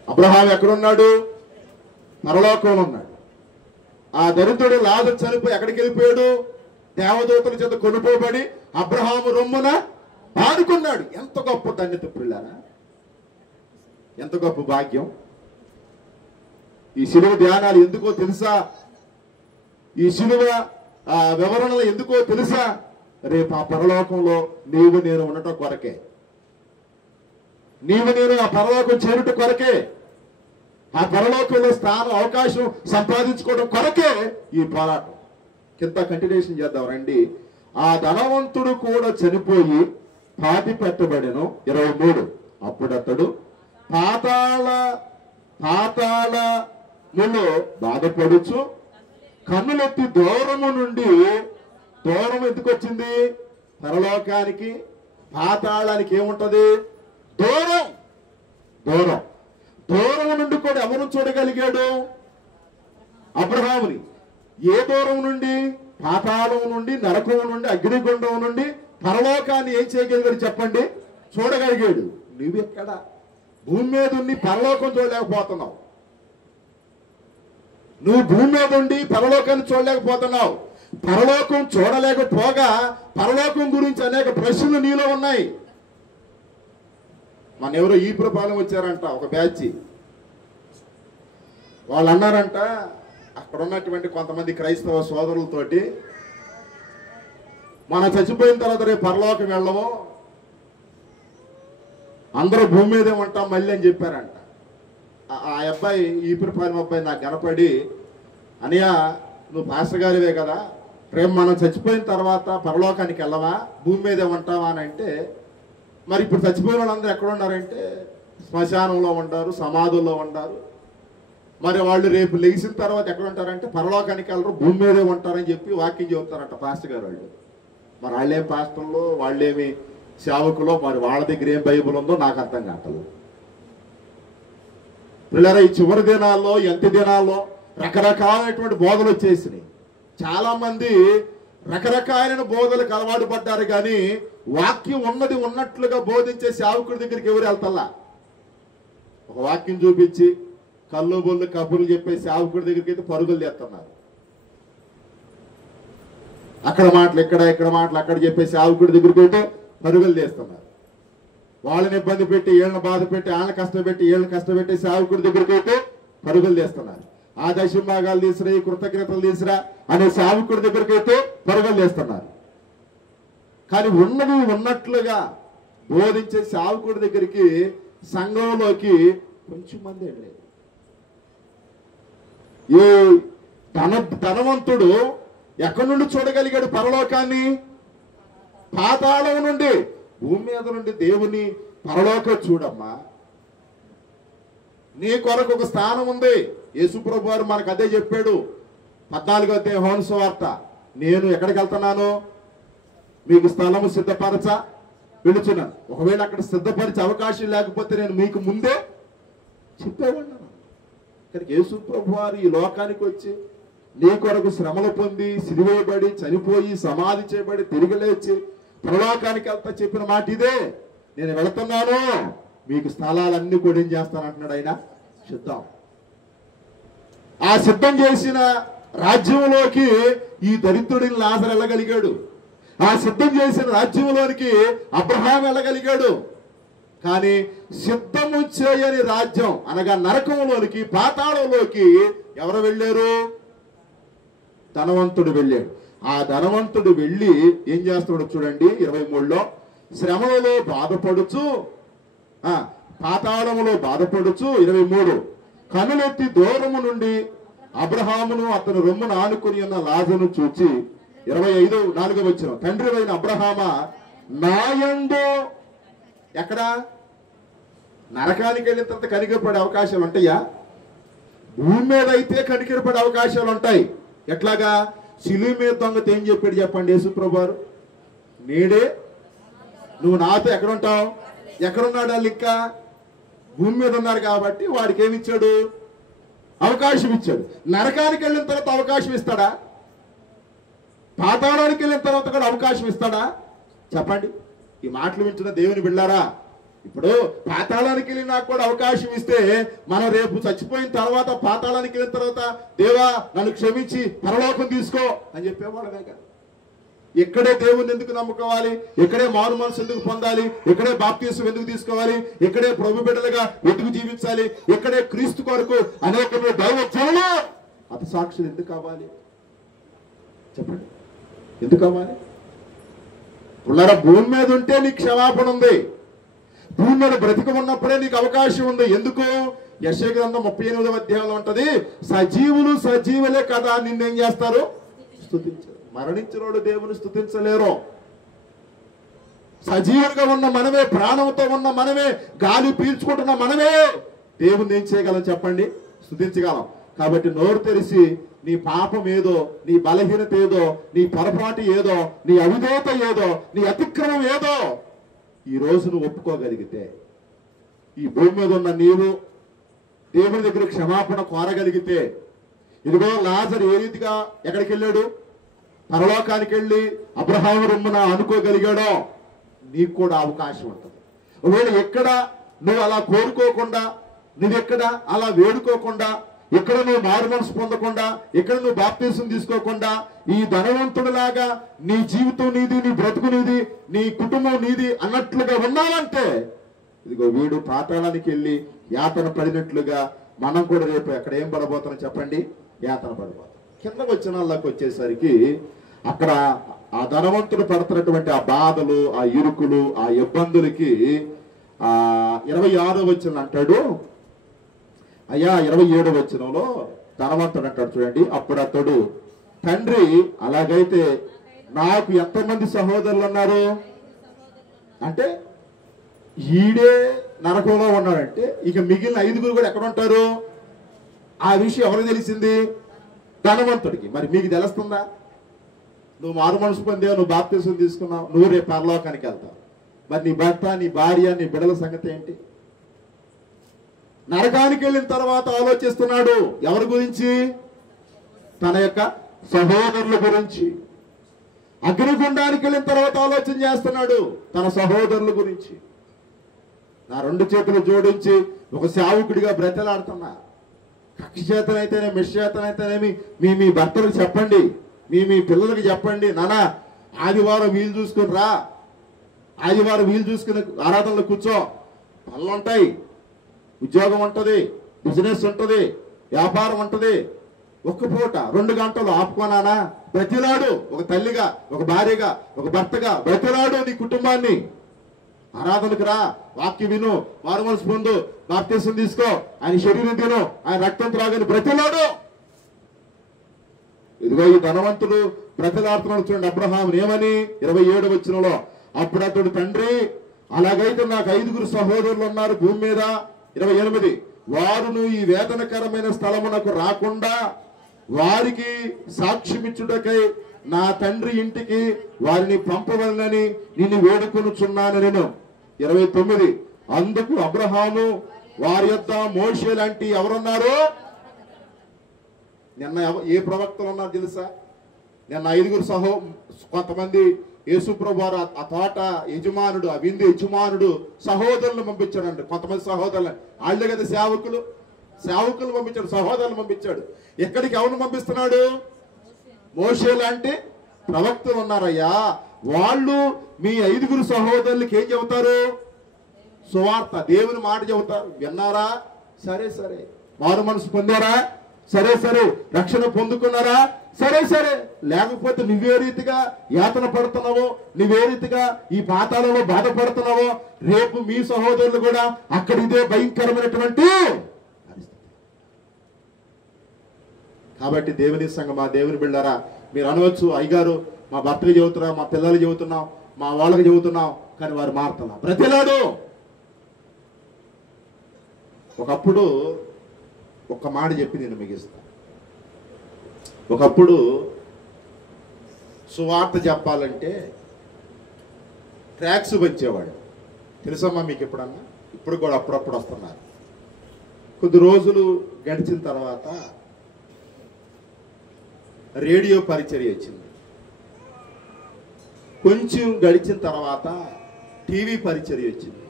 అబ్రహాం ఎక్కడున్నాడు? పరలోకంలో ఉన్నాడు. ఆ దరిద్రుడు లాజరు చనిపోయి ఎక్కడికి వెళ్ళిపోయాడు? దేవదూతల చేత కొనుకోబడి అబ్రహాము రొమ్మున ఆడుకున్నాడు. ఎంత గొప్ప ధన్యత పిల్లారా, ఎంత గొప్ప భాగ్యం. ఈ శిలువ ధ్యానాలు ఎందుకో తెలుసా? ఈ శిలువ వివరణలు ఎందుకో తెలుసా? రేపు ఆ పరలోకంలో నీవు నేను ఉండటం కొరకే, నీవు నేను ఆ పరలోకం చేరుట కొరకే, ఆ పరలోకంలో స్థానం అవకాశం సంపాదించుకోవడం కొరకే ఈ పోరాటం. కింద కంటిన్యూషన్ చేద్దాం రండి. ఆ ధనవంతుడు కూడా చనిపోయి పాతి పెట్టబడెను. 23. అప్పుడు అతడు పాతాళములో బాధపడుచు కన్నులెత్తి దూరము నుండి, దూరం ఎందుకు వచ్చింది? పరలోకానికి పాతాళానికి ఏముంటది? దూరం. దూరం దూరం నుండి కూడా ఎవరు చూడగలిగాడు? అబ్రహాముని. ఏ దూరం నుండి? పాతాళం నుండి, నరకం నుండి, అగ్నిగుండం నుండి పరలోకాన్ని ఏం చేయగలిగాడు చెప్పండి? చూడగలిగాడు. నువ్వెక్కడ? భూమి మీద ఉండి పరలోకం చూడలేకపోతున్నావు. నువ్వు భూమి మీద ఉండి పరలోకాన్ని చూడలేకపోతున్నావు. పరలోకం చూడలేకపోగా పరలోకం గురించి అనేక ప్రశ్నలు నీలో ఉన్నాయి. మన ఎవరో ఈ ప్రపాలన వచ్చారంట, ఒక బ్యాచ్. వాళ్ళు అన్నారంట, అక్కడ ఉన్నటువంటి కొంతమంది క్రైస్తవ సోదరులతోటి, మనం చచ్చిపోయిన తర్వాత రేపు పరలోకం వెళ్ళము, అందరూ భూమి మీదే ఉంటాం మళ్ళీ అని చెప్పారంట. ఆ అబ్బాయి, ఈ ప్రపాలన అబ్బాయి నాకు కనపడి, అనియా నువ్వు పాస్టర్ గారివే కదా, రేపు మనం చచ్చిపోయిన తర్వాత పరలోకానికి వెళ్ళవా, భూమి మీదే ఉంటావా అని అంటే, మరి ఇప్పుడు చచ్చిపోయిన వాళ్ళందరూ ఎక్కడ ఉన్నారంటే శ్మశానంలో ఉంటారు, సమాధుల్లో ఉంటారు. మరి వాళ్ళు రేపు లెగిసిన తర్వాత ఎక్కడ ఉంటారంటే పరలోకానికి వెళ్ళరు, భూమి మీదే ఉంటారని చెప్పి వాక్యం చెబుతారంట పాస్టర్ గారు వాళ్ళు. మరి వాళ్ళేం పాస్టర్లో, వాళ్ళేమి సేవకులో, మరి వాళ్ళ దగ్గర ఏం బైబుల్ ఉందో నాకు అర్థం కావట్లేదు. పిల్లరా, ఈ చివరి దినాల్లో, ఎంత దినాల్లో రకరకాలైనటువంటి బోధలు వచ్చేసినాయి. చాలా మంది రకరకాలైన బోధలకు అలవాటు పడ్డారు, కానీ వాక్యం ఉన్నది ఉన్నట్లుగా బోధించే సేవకుడి దగ్గరికి ఎవరు వెళ్తల్లా. ఒక వాక్యం చూపించి కళ్ళు బొల్లు కబుర్లు చెప్పే సేవకుడి దగ్గరికి అయితే పరుగులు చేస్తున్నారు. అక్కడ మాటలు ఇక్కడ, ఇక్కడ మాటలు అక్కడ చెప్పే సేవకుడి దగ్గరికి అయితే పరుగులు చేస్తున్నారు. వాళ్ళని ఇబ్బంది పెట్టి, వీళ్ళని బాధ పెట్టి, వాళ్ళని కష్టపెట్టి, వీళ్ళని కష్టపెట్టి సేవకుడి దగ్గరికి అయితే పరుగులు చేస్తున్నారు. ఆ దశభాగాలు తీసిరా, ఈ కృతజ్ఞతలు తీసిరా అనే సేవకుడి దగ్గరికి అయితే పరుగులు చేస్తున్నారు. కానీ ఉన్నది ఉన్నట్లుగా బోధించే సేవకుడి దగ్గరికి సంఘంలోకి కొంచెం మంది వెళ్ళలేదు. ఈ ధనవంతుడు ఎక్కడి నుండి చూడగలిగాడు పరలోకాన్ని? పాతాళం నుండి. భూమి మీద నుండి దేవుని పరలోకం చూడమ్మా. నీ కొరకు ఒక స్థానం ఉంది. యేసుప్రభు వారు మనకు అదే చెప్పాడు. 14వ అధ్యాయం యోహాను సువార్త, నేను ఎక్కడికి వెళ్తున్నాను? మీకు స్థలము సిద్ధపరచ వెళుచున్నాను. ఒకవేళ అక్కడ సిద్ధపరిచే అవకాశం లేకపోతే నేను మీకు ముందే చెప్పేవాడిని. కానీ యేసుప్రభు వారు ఈ లోకానికి వచ్చి నీ కొరకు శ్రమలు పొంది, సిరివేయబడి, చనిపోయి, సమాధి చేయబడి, తిరిగి లేచి పరలోకానికి వెళ్తా చెప్పిన మాట ఇదే. నేను వెళుతున్నాను, మీకు స్థలాలన్నీ కూడా ఏం చేస్తానంటున్నాడు ఆయన? సిద్ధం. ఆ సిద్ధం చేసిన రాజ్యంలోకి ఈ దరిద్రుడిని లాజరు వెళ్ళగలిగాడు. ఆ సిద్ధం చేసిన రాజ్యంలోనికి అబ్రహాం వెళ్ళగలిగాడు. కానీ సిద్ధము చేయని రాజ్యం అనగా నరకంలోనికి, పాతాళంలోకి ఎవరు వెళ్ళారు? ధనవంతుడు వెళ్ళాడు. ఆ ధనవంతుడు వెళ్ళి ఏం చేస్తున్నాడు చూడండి 23లో, శ్రమలలో బాధపడుచు, పాతాళములో బాధపడుచు, 23 కనులెత్తి దూరము నుండి అబ్రహామును అతను రొమ్మును ఆనుకుని ఉన్న లాజరును చూచి, 25 వచ్చిన తండ్రి అయిన అబ్రహామా నాయందు, ఎక్కడ? నరకానికి వెళ్ళిన తర్వాత కనికరపడే అవకాశాలు ఉంటాయా? భూమి మీద అయితే కనికరపడే అవకాశాలు ఉంటాయి. ఎట్లాగా? శిలువ మీద దొంగతో ఏం చెప్పాడు చెప్పండి యేసుప్రభు వారు? నేడే నువ్వు నాతో ఎక్కడ ఉంటావు? ఎక్కడున్నాడు? వాళ్ళు ఇంకా భూమి మీద ఉన్నారు కాబట్టి వాడికి ఏమి ఇచ్చాడు? అవకాశం ఇచ్చాడు. నరకానికి వెళ్ళిన తర్వాత అవకాశం ఇస్తాడా? పాతాళానికి వెళ్ళిన తర్వాత కూడా అవకాశం ఇస్తాడా? చెప్పండి. ఈ మాటలు వింటున్న దేవుని బిడ్డలారా, ఇప్పుడు పాతాళానికి వెళ్ళి నాకు కూడా అవకాశం ఇస్తే, మనం రేపు చచ్చిపోయిన తర్వాత పాతాళానికి వెళ్ళిన తర్వాత దేవా నన్ను క్షమించి పరలోకం తీసుకో అని చెప్పేవాళ్ళమే కదా. ఇక్కడే దేవుణ్ణి ఎందుకు నమ్ముకోవాలి? ఇక్కడే మారు మనసు ఎందుకు పొందాలి? ఇక్కడే బాప్తిసం ఎందుకు తీసుకోవాలి? ఇక్కడే ప్రభు బిడ్డలుగా ఎందుకు జీవించాలి? ఇక్కడే క్రీస్తు కొరకు అనేక దైవ జనులు అత సాక్షులు ఎందుకు కావాలి? చెప్పండి, ఎందుకు కావాలి? పుల్లర భూమి మీద ఉంటే నీకు క్షమాపణ ఉంది. భూమి మీద బ్రతికి ఉన్నప్పుడే నీకు అవకాశం ఉంది. ఎందుకు? యెషయా గ్రంథం 38వ అధ్యాయంలో ఉంటది, సజీవులు సజీవులే కదా నిన్నేం చేస్తారు? స్తుతించారు. మరణించినోడు దేవుని స్తుతించలేరు. సజీవులుగా ఉన్న మనమే, ప్రాణంతో ఉన్న మనమే, గాలి పీల్చుకుంటున్న మనమే దేవుని ఏం చేయగలం చెప్పండి? స్తుతించగలం. కాబట్టి నోరు తెరిచి నీ పాపం ఏదో, నీ బలహీనత ఏదో, నీ పొరపాటు ఏదో, నీ అవిధేయత ఏదో, నీ అతిక్రమం ఏదో ఈ రోజు నువ్వు ఒప్పుకోగలిగితే, ఈ భూమి మీద ఉన్న నీవు దేవుని దగ్గర క్షమాపణ కోరగలిగితే, ఇదిగో లాజరు ఏ రీతిగా ఎక్కడికి వెళ్ళాడు, పరలోకానికి వెళ్ళి అబ్రహాము రొమ్మున అనుకోగలిగాడో నీకు కూడా అవకాశం ఉంటుంది. ఒకవేళ ఎక్కడ నువ్వు అలా కోరుకోకుండా, నువ్వు ఎక్కడ అలా వేడుకోకుండా, ఇక్కడ నువ్వు మారు మనసు పొందకుండా, ఇక్కడ నువ్వు బాప్తీసం తీసుకోకుండా, ఈ ధనవంతుడిలాగా నీ జీవితం నీది, నీ బ్రతుకు నీది, నీ కుటుంబం నీది అన్నట్లుగా ఉన్నావంటే, ఇదిగో వీడు పాతాళానికి వెళ్ళి యాతన పడినట్లుగా మనం కూడా రేపు ఎక్కడ ఏం పడబోతాం చెప్పండి, యాతన పడిపోతాం. కింద వచనాల్లోకి వచ్చేసరికి అక్కడ ఆ ధనవంతుడు పడుతున్నటువంటి ఆ బాధలు, ఆ ఇరుకులు, ఆ ఇబ్బందులకి 26వ వచనం అంటాడు, అయ్యా 27వ వచనంలో ధనవంతుడు అంటాడు చూడండి, అప్పుడు అతడు తండ్రి అలాగైతే నాకు ఎంతమంది సహోదరులు ఉన్నారు అంటే, ఈడే నరకంలో ఉన్నాడంటే ఇక మిగిలిన 5గురు కూడా ఎక్కడ ఉంటారు? ఆ విషయం ఎవరికి తెలిసింది? ధనవంతుడికి. మరి మీకు తెలుస్తుందా? నువ్వు మారు మనసు పొందావు, నువ్వు బాప్తీసం తీసుకున్నావు, నువ్వు రేపు పరలోకానికి వెళ్తావు. మరి నీ భర్త, నీ భార్య, నీ బిడ్డల సంగతి ఏంటి? నరకానికి వెళ్ళిన తర్వాత ఆలోచిస్తున్నాడు ఎవరి గురించి? తన యొక్క సహోదరుల గురించి. అగ్నిగుండానికి వెళ్ళిన తర్వాత ఆలోచన చేస్తున్నాడు తన సహోదరుల గురించి. నా 2 చేతులు జోడించి ఒక సేవకుడిగా బ్రతలాడుతున్నా. కక్ష చేతనైతేనే, మిష చేతనైతేనేమి మీ భర్తలకు చెప్పండి, మీ పిల్లలకి చెప్పండి, నానా ఆదివారం వీలు చూసుకుని రా, ఆదివారం వీలు చూసుకుని ఆరాధనలో కూర్చో, పనులు ఉంటాయి, ఉద్యోగం ఉంటుంది, బిజినెస్ ఉంటుంది, వ్యాపారం ఉంటుంది, ఒక్క పూట 2 గంటలు ఆపుకోనానా బ్రతిలాడు. ఒక తల్లిగా, ఒక భార్యగా, ఒక భర్తగా బ్రతిలాడు నీ కుటుంబాన్ని. ఆరాధనకు రా, వాక్యం విను, మారు మనసు పొందు, బాప్తీసం తీసుకో, ఆయన శరీరం తిను, ఆయన రక్తం త్రాగని బ్రతిలాడు. ఇదిగో ఈ ధనవంతుడు బ్రతిలాడుతున్నాడు చూడండి అబ్రహాము ఏమని 27వ వచనంలో, అప్పుడు అతడు తండ్రి అలాగైతే నాకు 5గురు సహోదరులు ఉన్నారు భూమి మీద. 28 వారును ఈ వేదనకరమైన స్థలమునకు రాకుండా వారికి సాక్ష్యమిచ్చుటకై నా తండ్రి ఇంటికి వారిని పంపవలనని నిన్ను వేడుకొనుచున్నాను నేను. 29 అందుకు అబ్రహాము వారి యొద్ద మోషే లాంటి ఎవరున్నారు? నిన్న ఏ ప్రవక్తలు ఉన్నారు తెలుసా? నిన్న 5గురు కొంతమంది యేసుప్రభు వారు ఆ తోట యజమానుడు, ఆ విందు యజమానుడు సహోదరులను పంపించాడండి. కొంతమంది సహోదరులు, వాళ్ళే కదా సేవకులు పంపించాడు, సహోదరులు పంపించాడు. ఎక్కడికి ఎవరిని పంపిస్తున్నాడు? మోషే లాంటి ప్రవక్తలు ఉన్నారయ్యా. వాళ్ళు మీ 5గురు సహోదరులకి ఏం చెబుతారు? సువార్త, దేవుని మాట చెబుతారు. విన్నారా? సరే సరే. మారు మనసు పొందారా? సరే సరే. రక్షణ పొందుకున్నారా? సరే సరే. లేకపోతే నువ్వే రీతిగా యాతన పడుతున్నావో, నువ్వే రీతిగా ఈ పాతాళంలో బాధపడుతున్నావో, రేపు మీ సహోదరులు కూడా అక్కడ ఇదే భయంకరమైనటువంటి పరిస్థితి. కాబట్టి దేవుని సంఘమా, దేవుని బిడ్డలారా, మీరు అనవచ్చు అయ్యగారు మా భర్తకు చెబుతున్నాం, మా పిల్లలు చెబుతున్నాం, మా వాళ్ళకి చెబుతున్నాం, కానీ వారు మారుతున్నాం. ప్రతిలాడు ఒకప్పుడు ఒక్క మాట చెప్పి నేను ముగిస్తా. ఒకప్పుడు సువార్త చెప్పాలంటే ట్రాక్స్ పంచేవాడు. తెలుసమ్మా మీకు ఎప్పుడన్నా? ఇప్పుడు కూడా అప్పుడప్పుడు వస్తున్నారు. కొద్ది రోజులు గడిచిన తర్వాత రేడియో పరిచర్య వచ్చింది. కొంచెం గడిచిన తర్వాత టీవీ పరిచర్య వచ్చింది.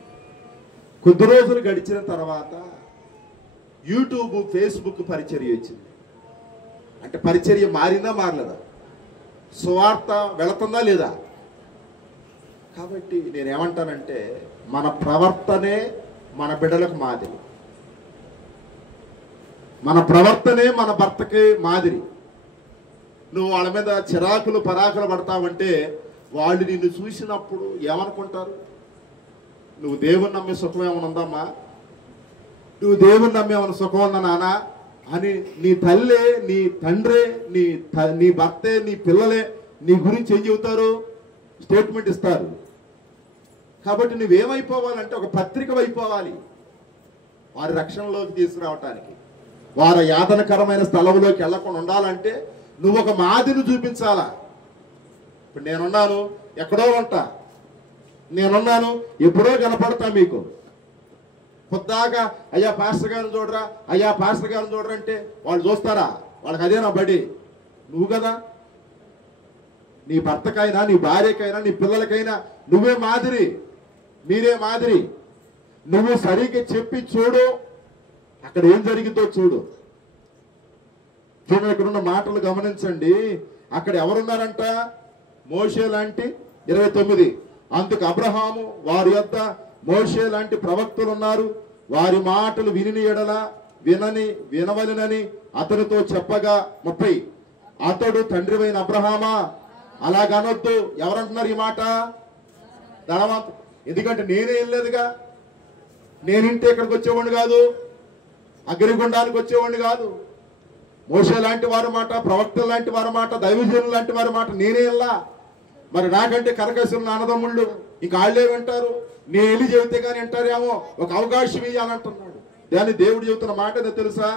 కొద్ది రోజులు గడిచిన తర్వాత యూట్యూబ్, ఫేస్బుక్ పరిచర్య వచ్చింది. అంటే పరిచర్య మారిందా మారలేదా? సువార్త వెళుతుందా లేదా? కాబట్టి నేనేమంటానంటే మన ప్రవర్తనే మన బిడ్డలకు మాదిరి, మన ప్రవర్తనే మన భర్తకి మాదిరి. నువ్వు వాళ్ళ మీద చిరాకులు పరాకులు పడతావంటే వాళ్ళు నిన్ను చూసినప్పుడు ఏమనుకుంటారు? నువ్వు దేవుని నమ్మే సుఖం ఏమైనా ఉందమ్మా, నువ్వు దేవుని నమ్మే ఏమైనా సుఖం ఉందా నాన్న అని నీ తల్లే, నీ తండ్రే, నీ భర్తే, నీ పిల్లలే నీ గురించి ఏం చెబుతారు? స్టేట్మెంట్ ఇస్తారు. కాబట్టి నువ్వేమైపోవాలంటే ఒక పత్రిక అయిపోవాలి వారి రక్షణలోకి తీసుకురావటానికి. వారి యాతనకరమైన స్థలంలోకి వెళ్లకుండా ఉండాలంటే నువ్వు ఒక మాదిరిని చూపించాలా. ఇప్పుడు నేనున్నాను, ఎక్కడో ఉంటా, నేనున్నాను, ఎప్పుడో కనపడతా మీకు. పొద్దాగా అయ్యా పాస్టర్ గారిని చూడరా, అయ్యా పాస్టర్ గారిని చూడరా అంటే వాళ్ళు చూస్తారా? వాళ్ళకి అదేనా బడి? నువ్వు కదా, నీ భర్తకైనా నీ భార్యకైనా నీ పిల్లలకైనా నువ్వే మాదిరి, మీరే మాదిరి. నువ్వు సరిగ్గా చెప్పి చూడు, అక్కడ ఏం జరిగిందో చూడు. చూడండి, ఇక్కడ ఉన్న మాటలు గమనించండి. అక్కడ ఎవరున్నారంట? మోషే లాంటి 29. అందుకు అబ్రహాము వారి యొద్ద మోషే లాంటి ప్రవక్తలు ఉన్నారు, వారి మాటలు విని ఎడల వినవలెనని అతనితో చెప్పగా 30. అతడు తండ్రివైన అబ్రహామా అలాగనొద్దు. ఎవరంటున్నారు ఈ మాట? ధనవంతు. ఎందుకంటే నేనే వెళ్ళలేదుగా, నేనింటే ఇక్కడికి వచ్చేవాడిని కాదు, అగ్నిగుండానికి వచ్చేవాడిని కాదు. మోషే లాంటి వారి మాట, ప్రవక్తలు లాంటి వారి మాట, దైవజనులు లాంటి వారి మాట నేనే వెళ్ళా. మరి నాకంటే కరకసులు అన్నదమ్ముళ్ళు ఇంక వాళ్ళే వింటారు, నేను వెళ్ళి చెబితే కానీ వింటారేమో, ఒక అవకాశం ఇవ్వాలంటున్నాడు. దాన్ని దేవుడు చెబుతున్న మాట ఏదో తెలుసా?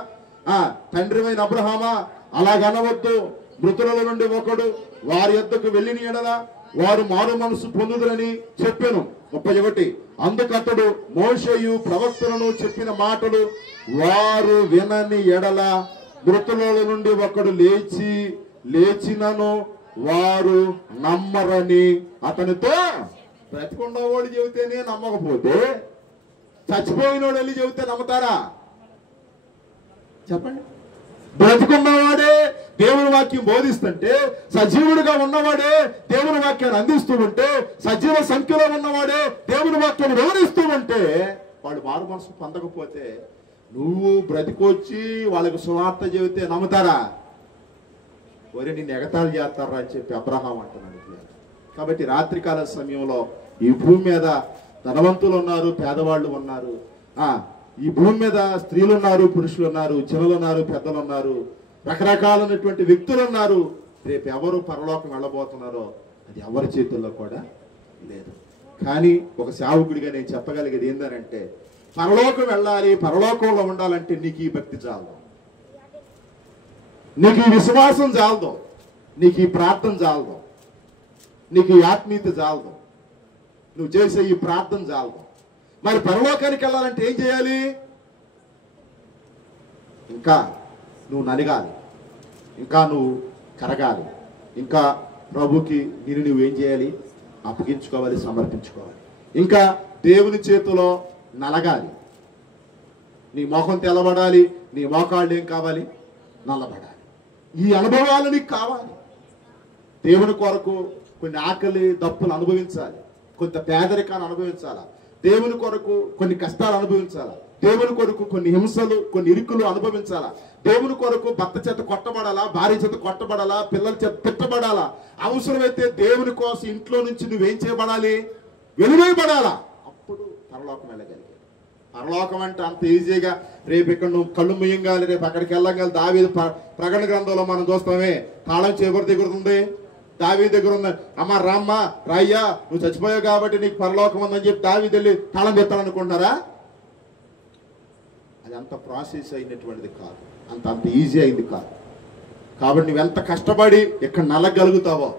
తండ్రివైన అబ్రహామా అలాగనవద్దు, మృతుల నుండి ఒకడు వారి యొద్దకు వెళ్ళిన ఎడల వారు మారు మనసు పొందుదురని చెప్పాను. 31. అందుకతడు మోషేయు ప్రవక్తలను చెప్పిన మాటలు వారు వినని ఎడల మృతుల నుండి ఒకడు లేచినను వారు నమ్మరని అతనితో. బ్రతికున్నవాడు చెబితేనే నమ్మకపోతే చచ్చిపోయినోడు వెళ్ళి చెబితే నమ్ముతారా? చెప్పండి. బ్రతికున్నవాడే దేవుని వాక్యం బోధిస్తుంటే, సజీవుడిగా ఉన్నవాడే దేవుని వాక్యాన్ని అందిస్తూ ఉంటే, సజీవ సంఖ్యలో ఉన్నవాడే దేవుని వాక్యాన్ని వివరిస్తూ ఉంటే, వాడు మారు మనసు పొందకపోతే నువ్వు బ్రతికొచ్చి వాళ్ళకు సువార్త చెబితే నమ్ముతారా? ఒరే నిన్ను ఎగతాళి చేస్తారా అని చెప్పి అబ్రహాం అంటున్నాడు. కాబట్టి రాత్రికాల సమయంలో ఈ భూమి మీద ధనవంతులు ఉన్నారు, పేదవాళ్ళు ఉన్నారు, ఈ భూమి మీద స్త్రీలు ఉన్నారు, పురుషులు ఉన్నారు, చిన్నలు ఉన్నారు, పెద్దలు ఉన్నారు, రకరకాలైనటువంటి వ్యక్తులు ఉన్నారు. రేపు ఎవరు పరలోకం వెళ్ళబోతున్నారో అది ఎవరి చేతుల్లో కూడా లేదు. కానీ ఒక సేవకుడిగా నేను చెప్పగలిగేది ఏంటంటే, పరలోకం వెళ్ళాలి, పరలోకంలో ఉండాలంటే నీకు ఈ భక్తి చాలదు, నీకు ఈ విశ్వాసం చాలదు, నీకు ఈ ప్రార్థన చాలదు, నీకు ఈ ఆత్మీయత చాలదు, నువ్వు చేసే ఈ ప్రార్థన చాలదు. మరి పరలోకానికి వెళ్ళాలంటే ఏం చేయాలి? ఇంకా నువ్వు నలిగాలి, ఇంకా నువ్వు కరగాలి, ఇంకా ప్రభుకి నువ్వేం చేయాలి? అప్పగించుకోవాలి, సమర్పించుకోవాలి, ఇంకా దేవుని చేతిలో నలగాలి. నీ మోహం తెల్లబడాలి, నీ మోకాళ్ళు ఏం కావాలి? నల్లబడాలి. ఈ అనుభవాలు నీకు కావాలి. దేవుని కొరకు కొన్ని ఆకలి దప్పులు అనుభవించాలి, కొంత పేదరికాన్ని అనుభవించాలా, దేవుని కొరకు కొన్ని కష్టాలు అనుభవించాలా, దేవుని కొరకు కొన్ని హింసలు, కొన్ని ఇరుకులు అనుభవించాలా, దేవుని కొరకు భర్త చేత కొట్టబడాలా, భార్య చేత కొట్టబడాలా, పిల్లల చేత తిట్టబడాలా, అవసరమైతే దేవుని కోసం ఇంట్లో నుంచి నువ్వేం చేయబడాలి? వెలువేయబడాలా. అప్పుడు పరలోకం వెళ్ళగలిగే. పరలోకం అంటే అంత ఈజీగా రేపు ఇక్కడ నువ్వు కళ్ళు ముయ్యంగాలి, రేపు అక్కడికి వెళ్ళగాలి. దావీదు ప్రకటన గ్రంథంలో మనం చూస్తామే, తాళం చేకూరు దగ్గర ఉంది, దావీదు దగ్గర ఉంది. అమ్మ రామ్మ రాయ్యా, నువ్వు చచ్చిపోయావు కాబట్టి నీకు పరలోకం ఉందని చెప్పి దావీదు వెళ్ళి తాళం తెస్తాడనుకుంటారా? అది అంత ప్రాసెస్ అయినటువంటిది కాదు, అంత ఈజీ అయింది కాదు. కాబట్టి నువ్వెంత కష్టపడి ఇక్కడ నలగలుగుతావో,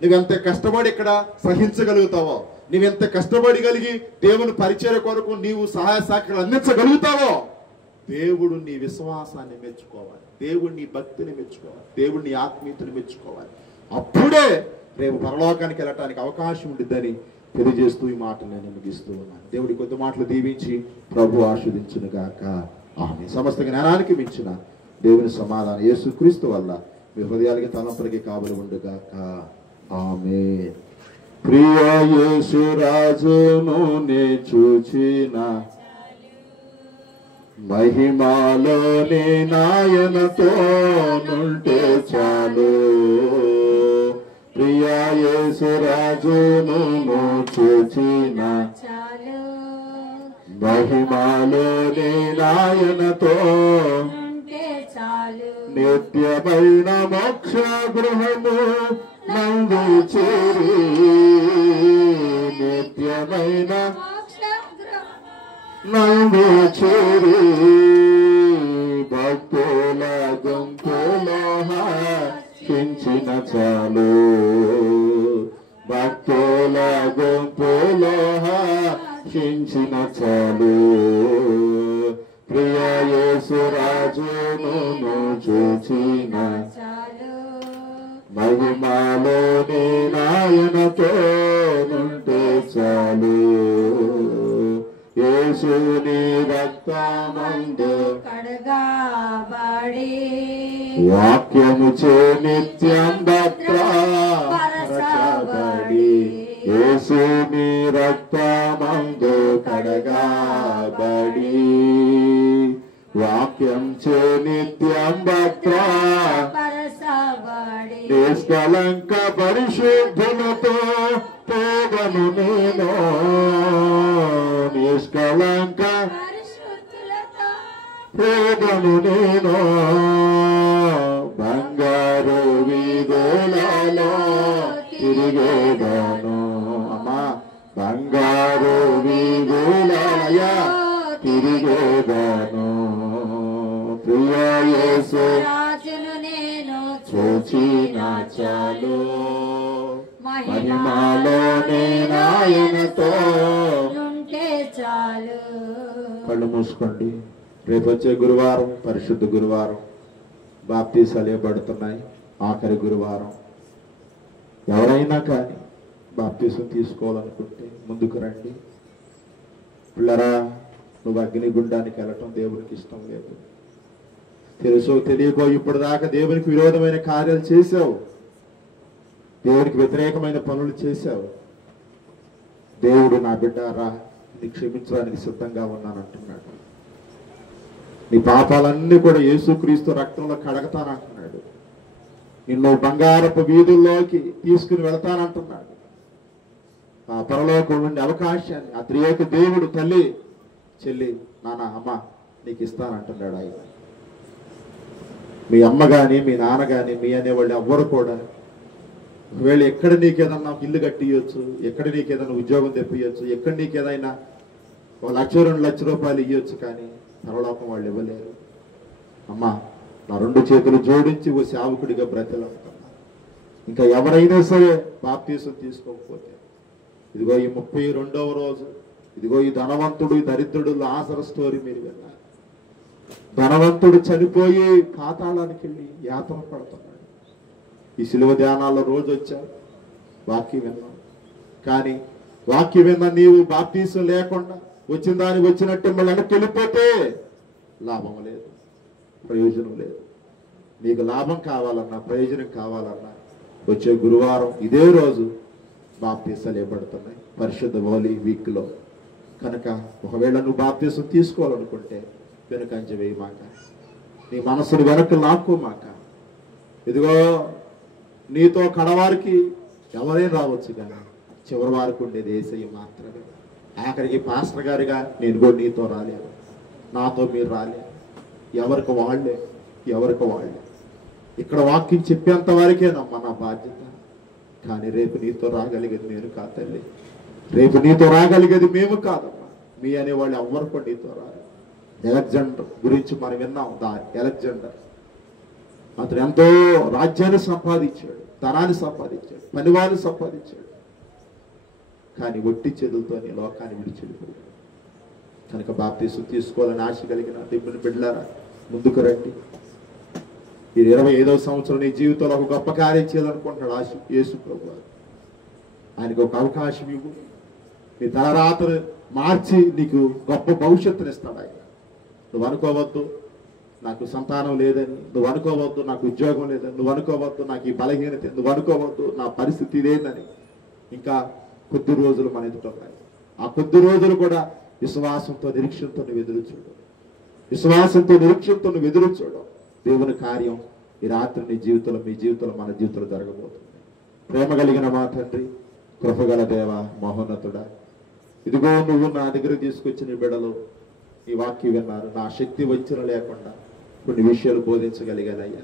నువ్వెంత కష్టపడి ఇక్కడ సహించగలుగుతావో, నువ్వెంత కష్టపడి కలిగి దేవుని పరిచర్య కొరకు నీవు సహాయ సహకారాలు అందించగలుగుతావో, దేవుడు నీ విశ్వాసాన్ని మెచ్చుకోవాలి, దేవుడు నీ భక్తిని మెచ్చుకోవాలి, దేవుడు నీ ఆత్మీయతని మెచ్చుకోవాలి. అప్పుడే రేపు పరలోకానికి వెళ్ళటానికి అవకాశం ఉండిద్దని తెలియజేస్తూ ఈ మాటలు నేను ముగిస్తూ ఉన్నాను. దేవుడి కొద్ది మాటలు దీవించి ప్రభు ఆశీర్వదించును గాక. ఆమేన్. సమస్త జ్ఞానానికి మించిన దేవుని సమాధానం యేసుక్రీస్తు వల్ల మీ హృదయాలకి తలంపులకి కావలి ఉండుగాక. ఆమేన్. ప్రియ యేసు రాజును నే చూచిన మహిమాలోని నాయనతో నుంటే చాలు. ప్రియ యేసు రాజును చూచిన మహిమాలోని నాయనతో నిత్యమైన మోక్ష గృహము నందు చేరి, నిత్యమైన నందు చేరి భక్తుల గుంపులో హించిన చాలు, భక్తుల గుంపులో హించిన చాలు. రాజును చూచిన చాలు మహిమలోని నాయనతో నుంటే చాలు. యేసుని రక్తమందు కడగబడి వాక్యము చే నిత్యం భద్రపరచబడి యేసుని రక్తమందు కడగబడి వాక్యం చే నిత్యం భద్రపరచబడి నిష్కలంక పరిశుద్ధులతో పోగను నేను. నిష్కలంక పరిశుద్ధులతో పోగను నేను. బంగారు వీధులలో తిరిగేదాను. అమ్మా బంగారు వీధులయ తిరిగేదాను. ప్రియ యేసు రాజును నేను చూచిన చాలు మహిమలోని నాయనతో ఉంటే చాలు. కళ్ళు మూసుకోండి. రేపు వచ్చే గురువారం పరిశుద్ధ గురువారం, బాప్తీసాలు ఇవ్వబడుతున్నాయి. ఆఖరి గురువారం. ఎవరైనా కానీ బాప్తీసం తీసుకోవాలనుకుంటే ముందుకు రండి. పిల్లరా, నువ్వు అగ్నిగుండానికి వెళ్ళటం దేవునికి ఇష్టం లేదు. తెలుసో తెలియకో ఇప్పుడు దాకా దేవునికి విరోధమైన కార్యాలు చేశావు, దేవునికి వ్యతిరేకమైన పనులు చేశావు. దేవుడు నా బిడ్డ రా, నీ క్షమించడానికి సిద్ధంగా ఉన్నానంటున్నాడు. నీ పాపాలన్నీ కూడా యేసుక్రీస్తు రక్తంలో కడగతానంటున్నాడు. నిన్ను బంగారపు వీధుల్లోకి తీసుకుని వెళతానంటున్నాడు. ఆ పరలోకం నుండి అవకాశాన్ని ఆ త్రియేక దేవుడు తల్లి చెల్లి నాన్న అమ్మ నీకు ఇస్తానంటున్నాడు ఆయన. మీ అమ్మ కానీ మీ నాన్న కానీ మీ అనేవాళ్ళు ఎవ్వరు కూడా ఒకవేళ ఎక్కడ నీకేదన్నా ఇల్లు కట్టియొచ్చు, ఎక్కడ నీకేదైనా ఉద్యోగం తెప్పియొచ్చు, ఎక్కడ నీకేదైనా 1 లక్ష 2 లక్షల రూపాయలు ఇవ్వచ్చు, కానీ పరలోకం వాళ్ళు ఇవ్వలేరు. అమ్మా నా 2 చేతులు జోడించి ఓ సేవకుడిగా బ్రతిలాడుతున్నా. ఇంకా ఎవరైనా సరే బాప్తీసం తీసుకోకపోతే ఇదిగో ఈ 32వ రోజు, ఇదిగో ఈ ధనవంతుడు ఈ దరిద్రుడు లాజరు స్టోరీ మీరు విన్నారు. ధనవంతుడు చనిపోయి పాతాళానికి వెళ్ళి యాతన పడుతున్నాడు. ఈ శిలువ ధ్యానాల్లో రోజు వచ్చావు, వాక్యం విన్నావు. కానీ వాక్యం విన్న నీవు బాప్తీసం లేకుండా వచ్చిన దానికి వచ్చినట్టు మళ్ళీ వెనక్కి వెళ్ళిపోతే లాభం లేదు, ప్రయోజనం లేదు. నీకు లాభం కావాలన్నా ప్రయోజనం కావాలన్నా వచ్చే గురువారం ఇదే రోజు బాప్తీసాలు ఇవ్వబడుతున్నాయి పరిశుద్ధ హోలీ వీక్లో. కనుక ఒకవేళ నువ్వు బాప్తీసం తీసుకోవాలనుకుంటే వెనుకంజ వేయమాక, నీ మనసును వెనక్కి లాక్కోమాక. ఇదిగో నీతో కడవారికి ఎవరైనా రావచ్చు, కానీ చివరి వారికి ఉండేది యేసయ్య మాత్రమే. ఆఖరికి పాస్టర్ గారిగా నేను కూడా నీతో రాలేను, నాతో మీరు రాలేరు. ఎవరికి వాళ్ళే, ఎవరికి వాళ్ళే. ఇక్కడ వాక్యం చెప్పేంత వరకేనమ్మా నా బాధ్యత. కానీ రేపు నీతో రాగలిగేది నేను కాదు తల్లి, రేపు నీతో రాగలిగేది మేము కాదమ్మా. మీ అనేవాళ్ళు ఎవ్వరు కూడా నీతో రారు. అలెగ్జాండర్ గురించి మనం విన్నాం. అలెగ్జాండర్ అతను ఎంతో రాజ్యాన్ని సంపాదించాడు, ధనాన్ని సంపాదించాడు, పనివాళ్ళు సంపాదించాడు. కానీ ఒట్టి చేతులతో నీ లోకాన్ని విడిచిపోయాడు. కనుక బాప్తీసం తీసుకోవాలని ఆశ కలిగిన దేవుని బిడ్డలారా ముందుకు రండి. ఈ 25వ సంవత్సరం నీ జీవితంలో ఒక గొప్ప కార్యం చేయాలనుకుంటున్నాడు ఆశ యేసు ప్రభువు. ఆయనకు ఒక అవకాశం ఇవ్వు. నీ తలరాతను మార్చి నీకు గొప్ప భవిష్యత్తుని ఇస్తాడు ఆయన. నువ్వు అనుకోవద్దు నాకు సంతానం లేదని, నువ్వు అనుకోవద్దు నాకు ఉద్యోగం లేదని, నువ్వు అనుకోవద్దు నాకు ఈ బలహీనత, నువ్వు అనుకోవద్దు నా పరిస్థితి ఇదేందని. ఇంకా కొద్ది రోజులు మన ఎదుట ఉన్నాయి. ఆ కొద్ది రోజులు కూడా విశ్వాసంతో నిరీక్షణతో నువ్వు ఎదురు చూడు. విశ్వాసంతో నిరీక్షణతో నువ్వు ఎదురు చూడు. దేవుని కార్యం ఈ రాత్రి నీ జీవితంలో, మీ జీవితంలో, మన జీవితంలో జరగబోతుంది. ప్రేమ కలిగిన మా తండ్రి, కృపగల దేవ, మహోన్నతుడా, ఇదిగో నువ్వు నా దగ్గర తీసుకొచ్చిన బిడ్డలు ఈ వాక్యం విన్నారు. నా శక్తి వంచన లేకుండా కొన్ని విషయాలు బోధించగలిగానయ్యా.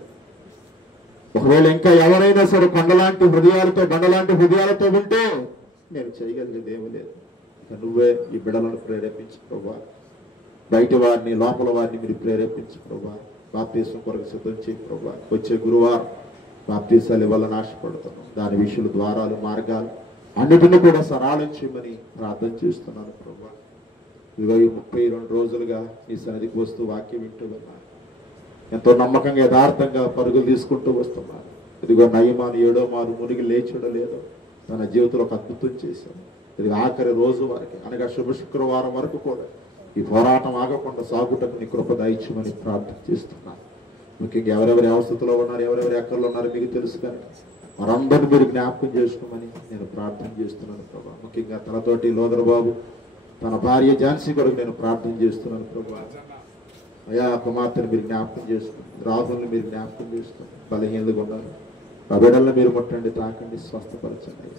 ఒకవేళ ఇంకా ఎవరైనా సరే కొండలాంటి హృదయాలతో, బండలాంటి హృదయాలతో ఉంటే నేను చేయగలిగేది ఏమీ లేదు. ఇక నువ్వే ఈ బిడ్డలను ప్రేరేపించు ప్రభా. బయట వారిని, లోపల వారిని మీరు ప్రేరేపించు ప్రభా. బాప్తీసం కొరకు సిద్ధం చేయి ప్రభా. వచ్చే గురువారం బాప్తీసాలు ఇవ్వాలని ఆశపడుతున్నాం. దాని విషయాలు, ద్వారాలు, మార్గాలు అన్నిటిని కూడా సరళం చేయమని ప్రార్థన చేస్తున్నాను ప్రభా. ఇదిగో ఈ 32 రోజులుగా నీ సన్నిధికి వస్తూ వాక్యం వింటూ ఉన్నాను. ఎంతో నమ్మకంగా యథార్థంగా పరుగులు తీసుకుంటూ వస్తున్నారు. ఇదిగో నయమాను 7వ మారు మునిగి లేచడో లేదో తన జీవితంలో ఒక అద్భుతం చేశాడు. ఇది ఆఖరి రోజు వరకు అనగా శుక్రవారం వరకు కూడా ఈ పోరాటం ఆగకుండా సాగుటకు నీ కృప దయచేయమని ప్రార్థన చేస్తున్నాను. ముఖ్యంగా ఎవరెవరి అవస్థలో ఉన్నారు, ఎవరెవరి ఎక్కడలో ఉన్నారో మీకు తెలుసు కానీ వారందరినీ మీరు జ్ఞాపకం చేసుకోమని నేను ప్రార్థన చేస్తున్నాను ప్రభా. ముఖ్యంగా తనతోటి లోదర్ బాబు తన భార్య ఝాన్సీ కొరకు నేను ప్రార్థన చేస్తున్నాను ప్రభా. అయా కుమార్తెను మీరు జ్ఞాపకం చేస్తున్నారు, రాహుల్ని మీరు జ్ఞాపకం చేస్తున్నారు, బలహీనలుగా ఉన్నారు. ఆ బిడ్డలను మీరు ముట్టండి, తాకండి, స్వస్థపరచండి.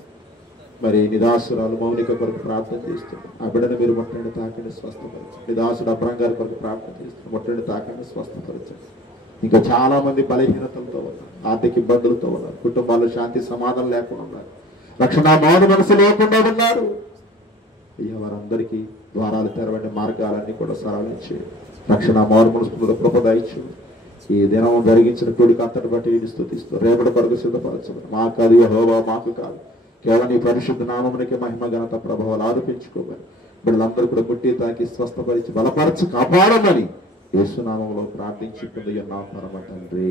మరి నిదాసురాలు మౌనిక కొరకు ప్రార్థన చేస్తున్నారు, ఆ బిడ్డను మీరు ముట్టండి, తాకండి, స్వస్థపరచండి. నిదాసుడు అబ్రాం గారి కొరకు ప్రార్థన చేస్తున్నారు, ముట్టండి, తాకండి, స్వస్థపరచండి. ఇంకా చాలా మంది బలహీనతలతో ఉన్నారు, ఆర్థిక ఇబ్బందులతో ఉన్నారు, కుటుంబాల్లో శాంతి సమాధానం లేకుండా ఉన్నారు, రక్షణ మారు మనసు లేకుండా ఉన్నారు. అయ్యా వారందరికీ ద్వారాలు తెరవండి, మార్గాలన్నీ కూడా సరళం చేయండి. రక్షణ మారు మనసు కృప దయచేయండి. ఈ దినం జరిగించిన కూడికి అంతటి బట్టి వీడిని స్తుతిస్తూ రేపటి కొరకు సిద్ధపరచండి. మా కాదు యెహోవా, మాకు కాదు, కేవలం ఈ పరిశుద్ధ నామమునికి మహిమ ఘనత ప్రభావాలు ఆరోపించుకోమని వీళ్ళందరూ కూడా ముట్టి తాకి స్వస్థపరిచి బలపరచి కాపాడమని యేసునామంలో ప్రార్థించి పొందున్నాం పరమ తండ్రి.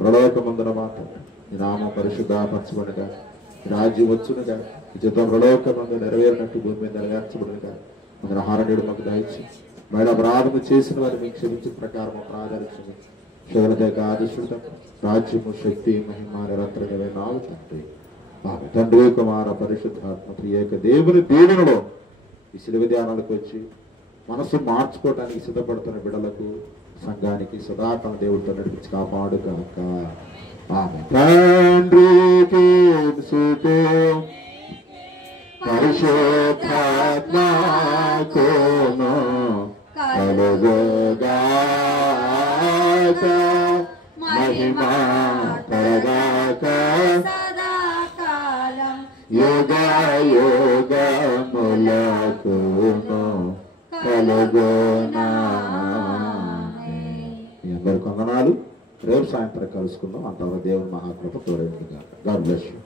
ప్రలోకమందున మాట్లాడు నీ నామం పరిశుద్ధపరచబడుగా, రాజ్యం వచ్చునుగా, జీతం ప్రలోకమందు నెరవేరినట్టు భూమి మీద నెరవేర్చబడునుగా. మన ఆహారణ్యుడు మాకు దయచి మేడ అపరాధము చేసిన వారు మీకు క్షమించిన ప్రకారం ప్రాధాన్యం శోధక ఆదిశుద్ధ రాజ్యము శక్తి మహిమ నిరంతరమే నాలుగు తండ్రి. ఆమె తండ్రి కుమార పరిశుద్ధాత్మ త్రియేక దేవుని దీవెనలో ఈ శిలువ ధ్యానాలకు వచ్చి మనసు మార్చుకోవడానికి సిద్ధపడుతున్న బిడ్డలకు సంఘానికి సదాకాలం దేవుడితో నడిపించి కాపాడుగాక. ఆమె తండ్రికి పరిశుద్ధాత్మకును కలుగుగాక మహిమ పరగాక యుగ యుగములకును కలుగునా. మీ అందరికి వందనాలు. రేపు సాయంత్రం కలుసుకుందాం. అంతవరకు దేవుని మహాకృప తోడేందుకు. God bless you.